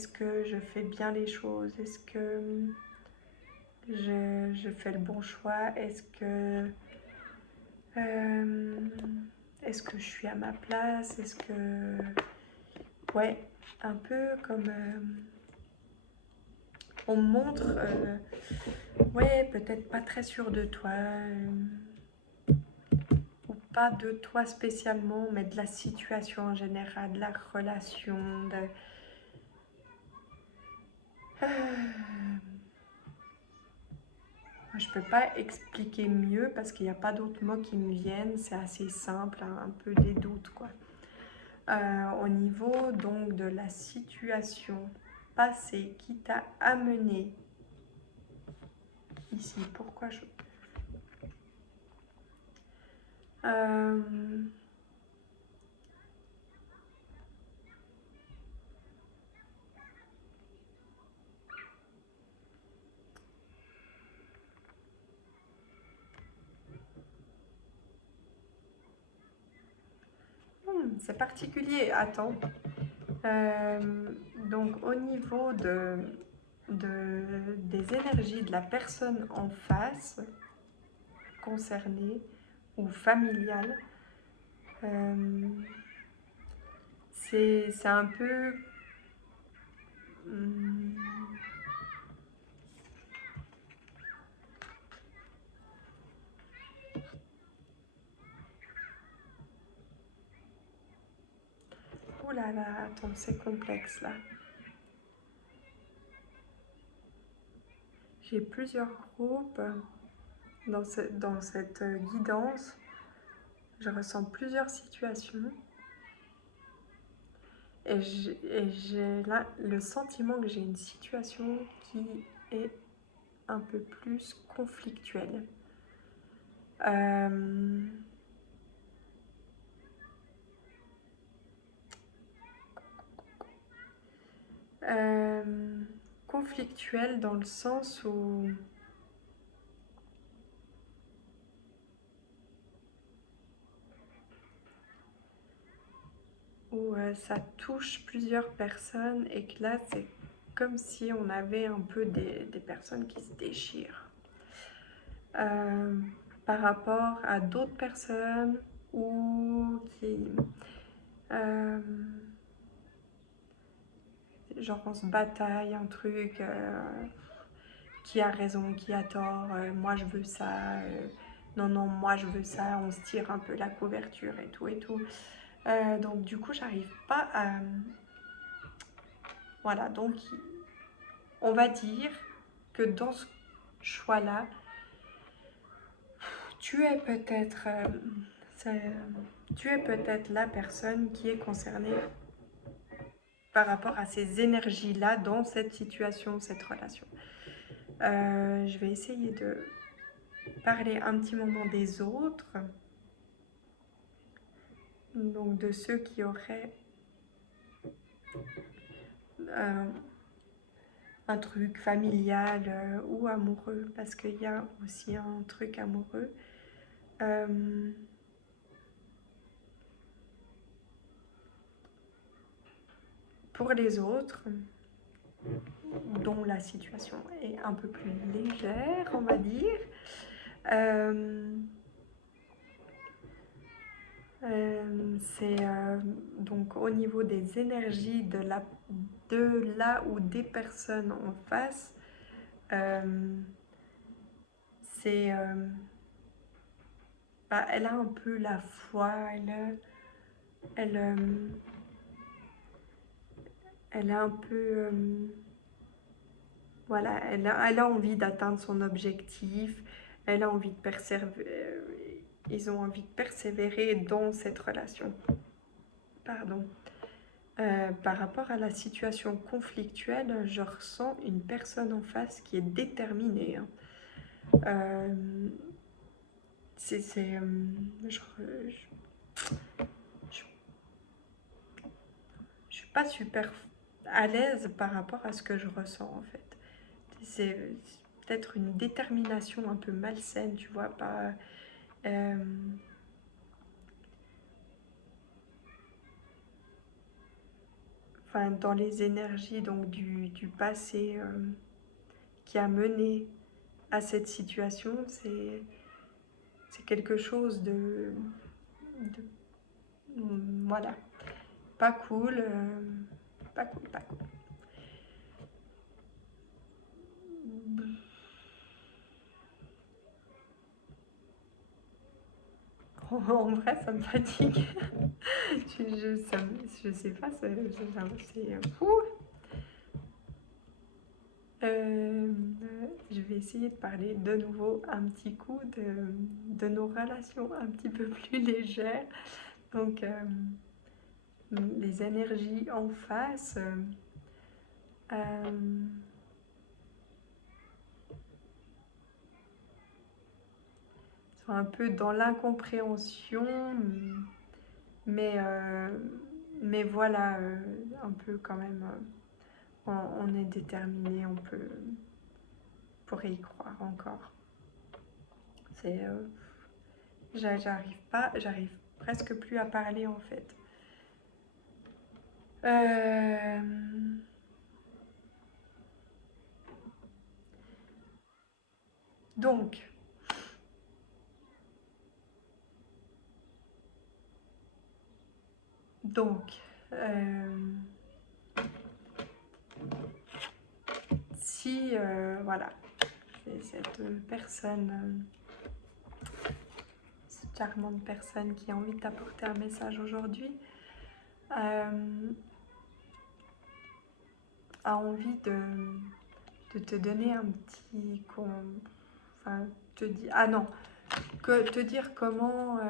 que je fais bien les choses, est-ce que je fais le bon choix, est-ce que je suis à ma place, est-ce que... Ouais, un peu comme... on me montre, ouais, peut-être pas très sûr de toi, pas de toi spécialement, mais de la situation en général, de la relation, de... Je peux pas expliquer mieux parce qu'il n'y a pas d'autres mots qui me viennent, c'est assez simple, hein, un peu des doutes quoi. Au niveau donc de la situation passée qui t'a amené ici, pourquoi je... c'est particulier, attends. Donc au niveau des énergies de la personne en face, concernée ou familiale, c'est un peu... Oh là là, attends, c'est complexe là. J'ai plusieurs groupes dans cette guidance. Je ressens plusieurs situations. Et j'ai là le sentiment que j'ai une situation qui est un peu plus conflictuelle. Conflictuelle dans le sens où ça touche plusieurs personnes et que là c'est comme si on avait un peu des personnes qui se déchirent par rapport à d'autres personnes ou qui genre on se bataille un truc qui a raison, qui a tort, moi je veux ça, non non moi je veux ça, on se tire un peu la couverture et tout et tout. Donc du coup j'arrive pas à... Voilà, donc on va dire que dans ce choix-là, tu es peut-être la personne qui est concernée par rapport à ces énergies-là dans cette situation, cette relation. Je vais essayer de parler un petit moment des autres, donc de ceux qui auraient un truc familial ou amoureux, parce qu'il y a aussi un truc amoureux. Pour les autres, dont la situation est un peu plus légère, on va dire, c'est donc au niveau des énergies de là ou des personnes en face, c'est elle a un peu la foi, elle a un peu voilà, elle a envie d'atteindre son objectif, elle a envie de persévérer, ils ont envie de persévérer dans cette relation. Pardon. Par rapport à la situation conflictuelle, je ressens une personne en face qui est déterminée. Hein. Je suis pas super à l'aise par rapport à ce que je ressens en fait. C'est peut-être une détermination un peu malsaine, tu vois, pas... Enfin, dans les énergies donc du passé qui a mené à cette situation, c'est quelque chose voilà, pas cool, pas cool, pas cool. En vrai, ça me fatigue. Je sais pas, c'est fou. Je vais essayer de parler de nouveau un petit coup de nos relations un petit peu plus légères. Donc, les énergies en face. Sont un peu dans l'incompréhension, mais, mais voilà, un peu quand même, on est déterminé, pourrait y croire encore. C'est, j'arrive presque plus à parler en fait. Donc, si, voilà, c'est cette personne, cette charmante personne qui a envie de t'apporter un message aujourd'hui, a envie de te donner un petit... Enfin, te dire... Ah non, te dire comment...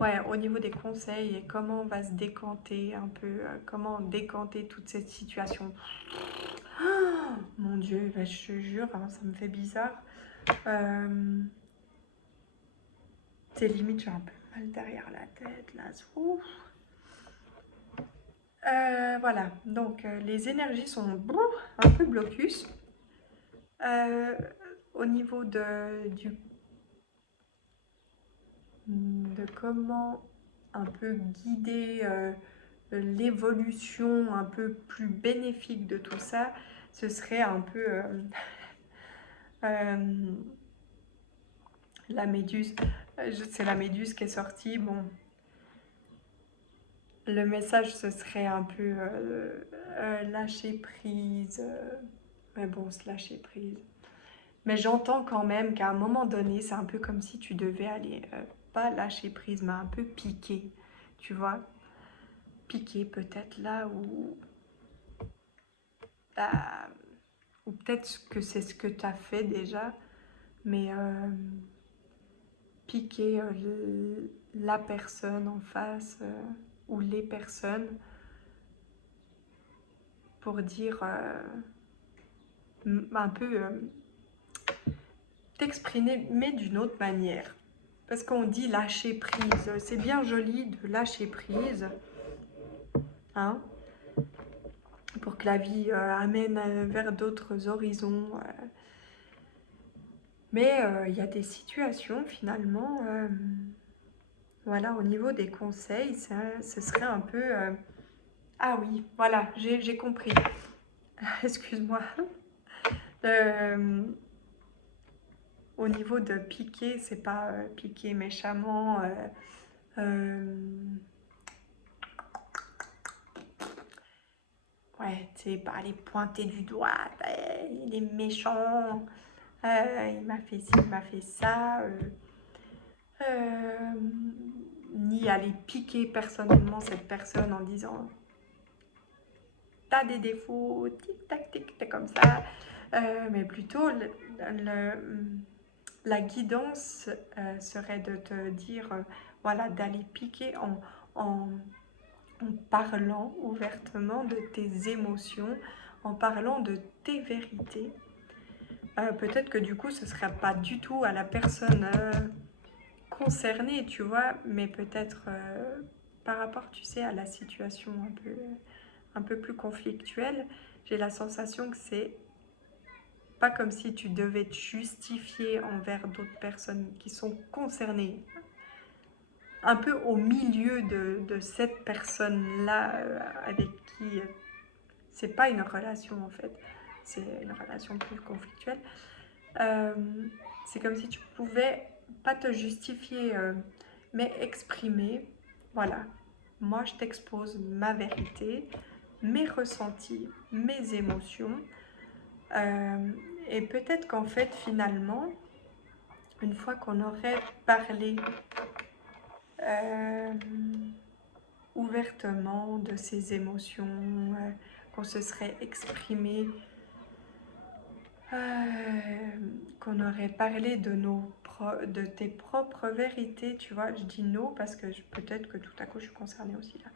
ouais, au niveau des conseils et comment on va se décanter un peu, comment décanter toute cette situation. Oh, mon Dieu, bah, je te jure, hein, ça me fait bizarre. C'est limite, j'ai un peu mal derrière la tête, là. Ouf. Voilà, donc les énergies sont un peu blocus. Au niveau de comment un peu guider l'évolution un peu plus bénéfique de tout ça, ce serait un peu la méduse. C'est la méduse qui est sortie. Bon, le message, ce serait un peu lâcher prise. Mais bon, se lâcher prise. Mais j'entends quand même qu'à un moment donné, c'est un peu comme si tu devais aller, pas lâcher prise, mais un peu piquer, tu vois. Piquer peut-être là où... ou peut-être que c'est ce que tu as fait déjà, mais piquer la personne en face ou les personnes pour dire un peu t'exprimer mais d'une autre manière. Parce qu'on dit lâcher prise, c'est bien joli de lâcher prise, hein, pour que la vie amène vers d'autres horizons. Mais il y a des situations finalement, voilà, au niveau des conseils, ce serait un peu... Ah oui, voilà, j'ai compris. Excuse-moi. Au niveau de piquer, c'est pas piquer méchamment. Ouais, c'est pas aller pointer du doigt. Il est méchant. Il m'a fait ci, il m'a fait ça. Ni aller piquer personnellement cette personne en disant t'as des défauts, tic tac tic, t'es comme ça. Mais plutôt la guidance serait de te dire, voilà, d'aller piquer en parlant ouvertement de tes émotions, en parlant de tes vérités. Peut-être que du coup, ce ne sera pas du tout à la personne concernée, tu vois, mais peut-être par rapport, tu sais, à la situation un peu plus conflictuelle, j'ai la sensation que c'est pas comme si tu devais te justifier envers d'autres personnes qui sont concernées, un peu au milieu de cette personne-là avec qui c'est pas une relation en fait, c'est une relation plus conflictuelle. C'est comme si tu pouvais pas te justifier, mais exprimer, voilà, moi je t'expose ma vérité, mes ressentis, mes émotions. Et peut-être qu'en fait, finalement, une fois qu'on aurait parlé euh, ouvertement de ses émotions, qu'on se serait exprimé, qu'on aurait parlé de tes propres vérités, tu vois, je dis non parce que peut-être que tout à coup je suis concernée aussi là.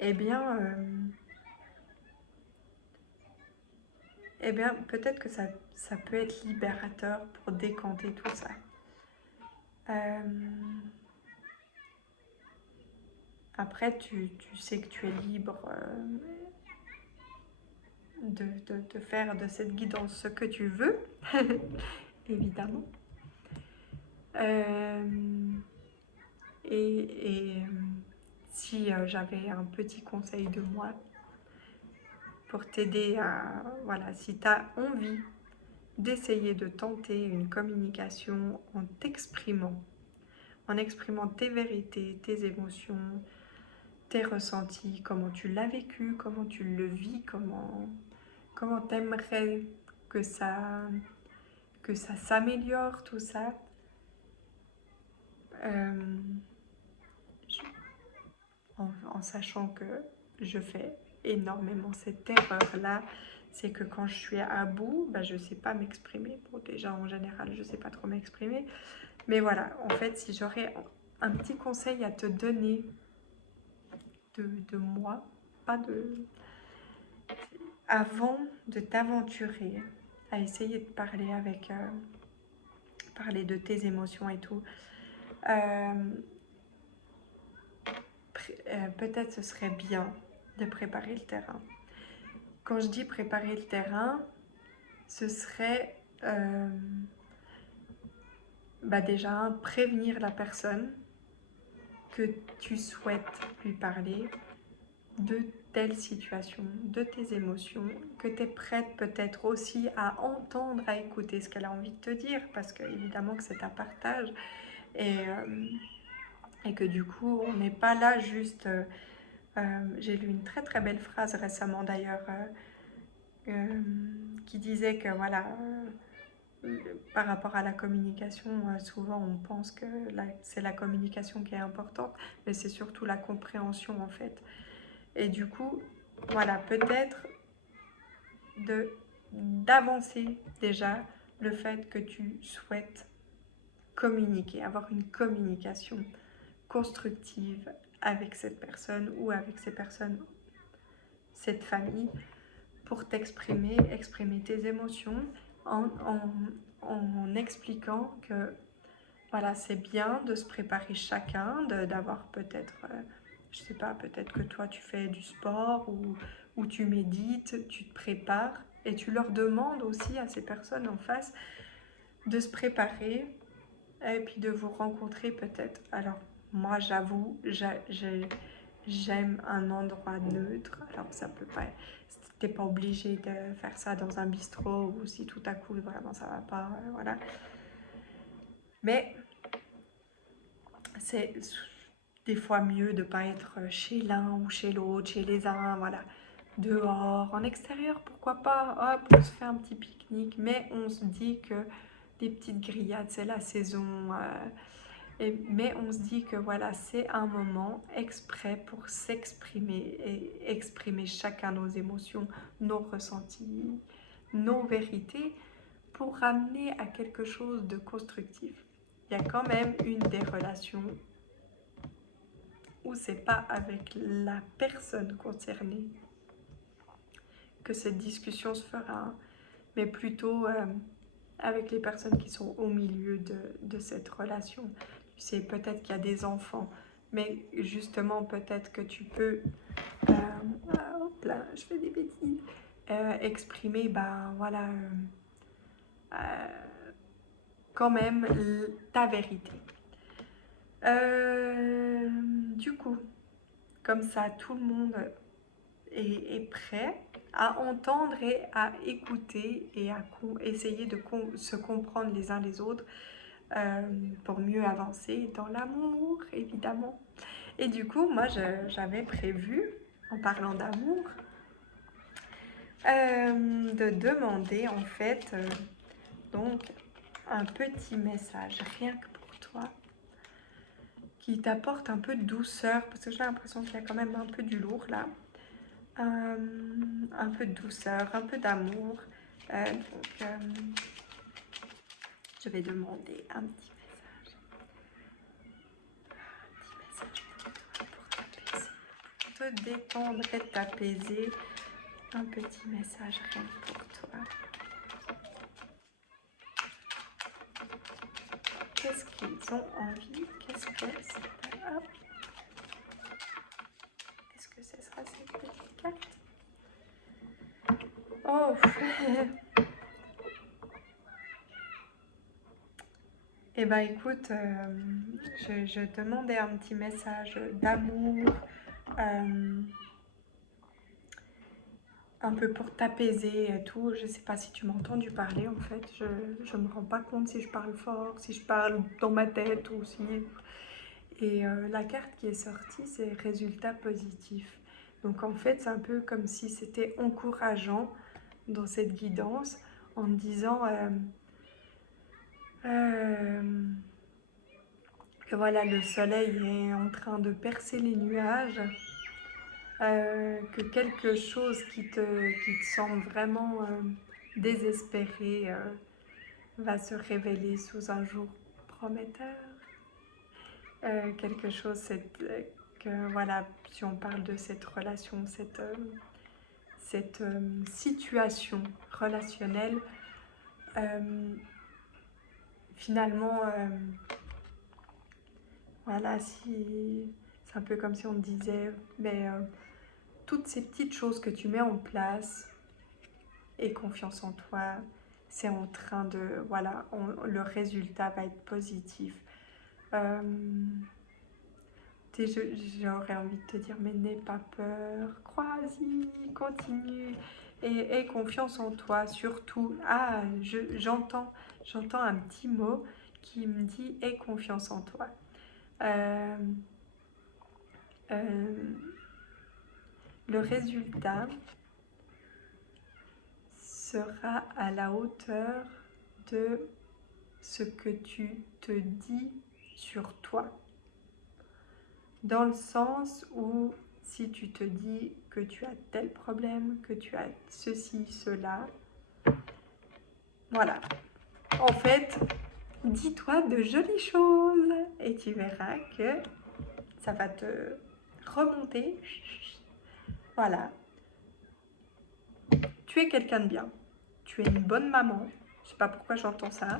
Eh bien, peut-être que ça peut être libérateur pour décanter tout ça. Après, tu sais que tu es libre de faire de cette guidance ce que tu veux, évidemment. Et si j'avais un petit conseil de moi pour t'aider à, voilà, si tu as envie d'essayer de tenter une communication en t'exprimant, en exprimant tes vérités, tes émotions, tes ressentis, comment tu l'as vécu, comment tu le vis, comment t'aimerais que ça s'améliore, tout ça. En sachant que je fais énormément cette erreur-là, c'est que quand je suis à bout, bah, je ne sais pas m'exprimer. Bon, déjà, en général, je ne sais pas trop m'exprimer. Mais voilà, en fait, si j'aurais un petit conseil à te donner de moi, pas de... Avant de t'aventurer à essayer de parler parler de tes émotions et tout, peut-être ce serait bien de préparer le terrain. Quand je dis préparer le terrain, ce serait déjà prévenir la personne que tu souhaites lui parler de telle situation, de tes émotions, que tu es prête peut-être aussi à entendre, à écouter ce qu'elle a envie de te dire, parce que évidemment que c'est un partage et que du coup on n'est pas là juste... j'ai lu une très très belle phrase récemment d'ailleurs qui disait que voilà, par rapport à la communication, souvent on pense que c'est la communication qui est importante, mais c'est surtout la compréhension en fait. Et du coup, voilà, peut-être d'avancer déjà le fait que tu souhaites communiquer, avoir une communication constructive avec cette personne ou avec ces personnes, cette famille, pour t'exprimer, exprimer tes émotions en expliquant que voilà, c'est bien de se préparer chacun, d'avoir peut-être, je sais pas, peut-être que toi tu fais du sport ou tu médites, tu te prépares et tu leur demandes aussi à ces personnes en face de se préparer et puis de vous rencontrer peut-être. Alors moi j'avoue, j'aime un endroit neutre. Alors ça peut pas, t'es pas obligé de faire ça dans un bistrot ou si tout à coup vraiment ça va pas, voilà. Mais c'est des fois mieux de pas être chez l'un ou chez l'autre, chez les uns, voilà. Dehors, en extérieur, pourquoi pas, hop, on se fait un petit pique-nique, mais on se dit que des petites grillades, c'est la saison. Mais on se dit que voilà, c'est un moment exprès pour s'exprimer et exprimer chacun nos émotions, nos ressentis, nos vérités, pour ramener à quelque chose de constructif. Il y a quand même une des relations où c'est pas avec la personne concernée que cette discussion se fera, mais plutôt avec les personnes qui sont au milieu de cette relation. Tu sais, peut-être qu'il y a des enfants, mais justement, peut-être que tu peux, hop là, je fais des bêtises, exprimer, ben voilà, quand même ta vérité. Du coup, comme ça, tout le monde est prêt à entendre et à écouter et à essayer de se comprendre les uns les autres pour mieux avancer dans l'amour, évidemment. Et du coup, moi, j'avais prévu, en parlant d'amour, de demander en fait donc un petit message rien que pour toi qui t'apporte un peu de douceur parce que j'ai l'impression qu'il y a quand même un peu du lourd là. Un peu de douceur, un peu d'amour. Donc je vais demander un petit message. Un petit message pour toi, pour t'apaiser, pour te détendre et t'apaiser. Un petit message rien que pour toi. Qu'est-ce qu'ils ont envie? Qu'est-ce que c'est? Hop. Est-ce que ce sera cette petite carte? Oh. Eh ben écoute, je demandais un petit message d'amour, un peu pour t'apaiser et tout. Je sais pas si tu m'as entendu parler en fait. Je me rends pas compte si je parle fort, si je parle dans ma tête ou si... Et la carte qui est sortie, c'est résultat positif. Donc en fait, c'est un peu comme si c'était encourageant dans cette guidance en te disant que voilà, le soleil est en train de percer les nuages, que quelque chose qui te semble vraiment désespéré va se révéler sous un jour prometteur. Quelque chose, c'est que voilà, si on parle de cette relation, cette situation relationnelle, finalement, voilà, si c'est un peu comme si on te disait, mais toutes ces petites choses que tu mets en place et confiance en toi, c'est en train de, voilà, le résultat va être positif. J'aurais envie de te dire, mais n'aie pas peur, crois-y, continue et aie confiance en toi, surtout. Ah, j'entends un petit mot qui me dit, aie confiance en toi. Le résultat sera à la hauteur de ce que tu te dis sur toi. Dans le sens où si tu te dis que tu as tel problème, que tu as ceci, cela, voilà. En fait, dis-toi de jolies choses et tu verras que ça va te remonter. Voilà. Tu es quelqu'un de bien. Tu es une bonne maman. Je sais pas pourquoi j'entends ça.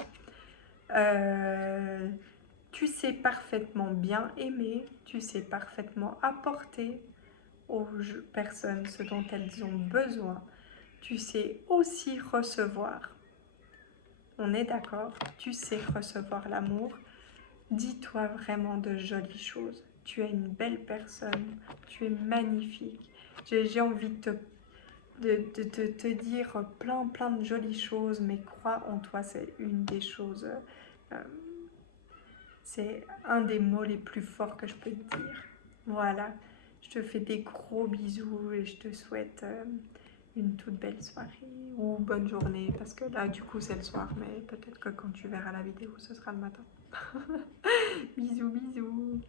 Tu sais parfaitement bien aimer. Tu sais parfaitement apporter aux personnes ce dont elles ont besoin. Tu sais aussi recevoir. On est d'accord? Tu sais recevoir l'amour. Dis-toi vraiment de jolies choses. Tu es une belle personne. Tu es magnifique. J'ai envie de te dire plein de jolies choses, mais crois en toi, c'est une des choses, c'est un des mots les plus forts que je peux te dire. Voilà, je te fais des gros bisous et je te souhaite une toute belle soirée ou bonne journée, parce que là, du coup, c'est le soir, mais peut-être que quand tu verras la vidéo, ce sera le matin. Bisous, bisous.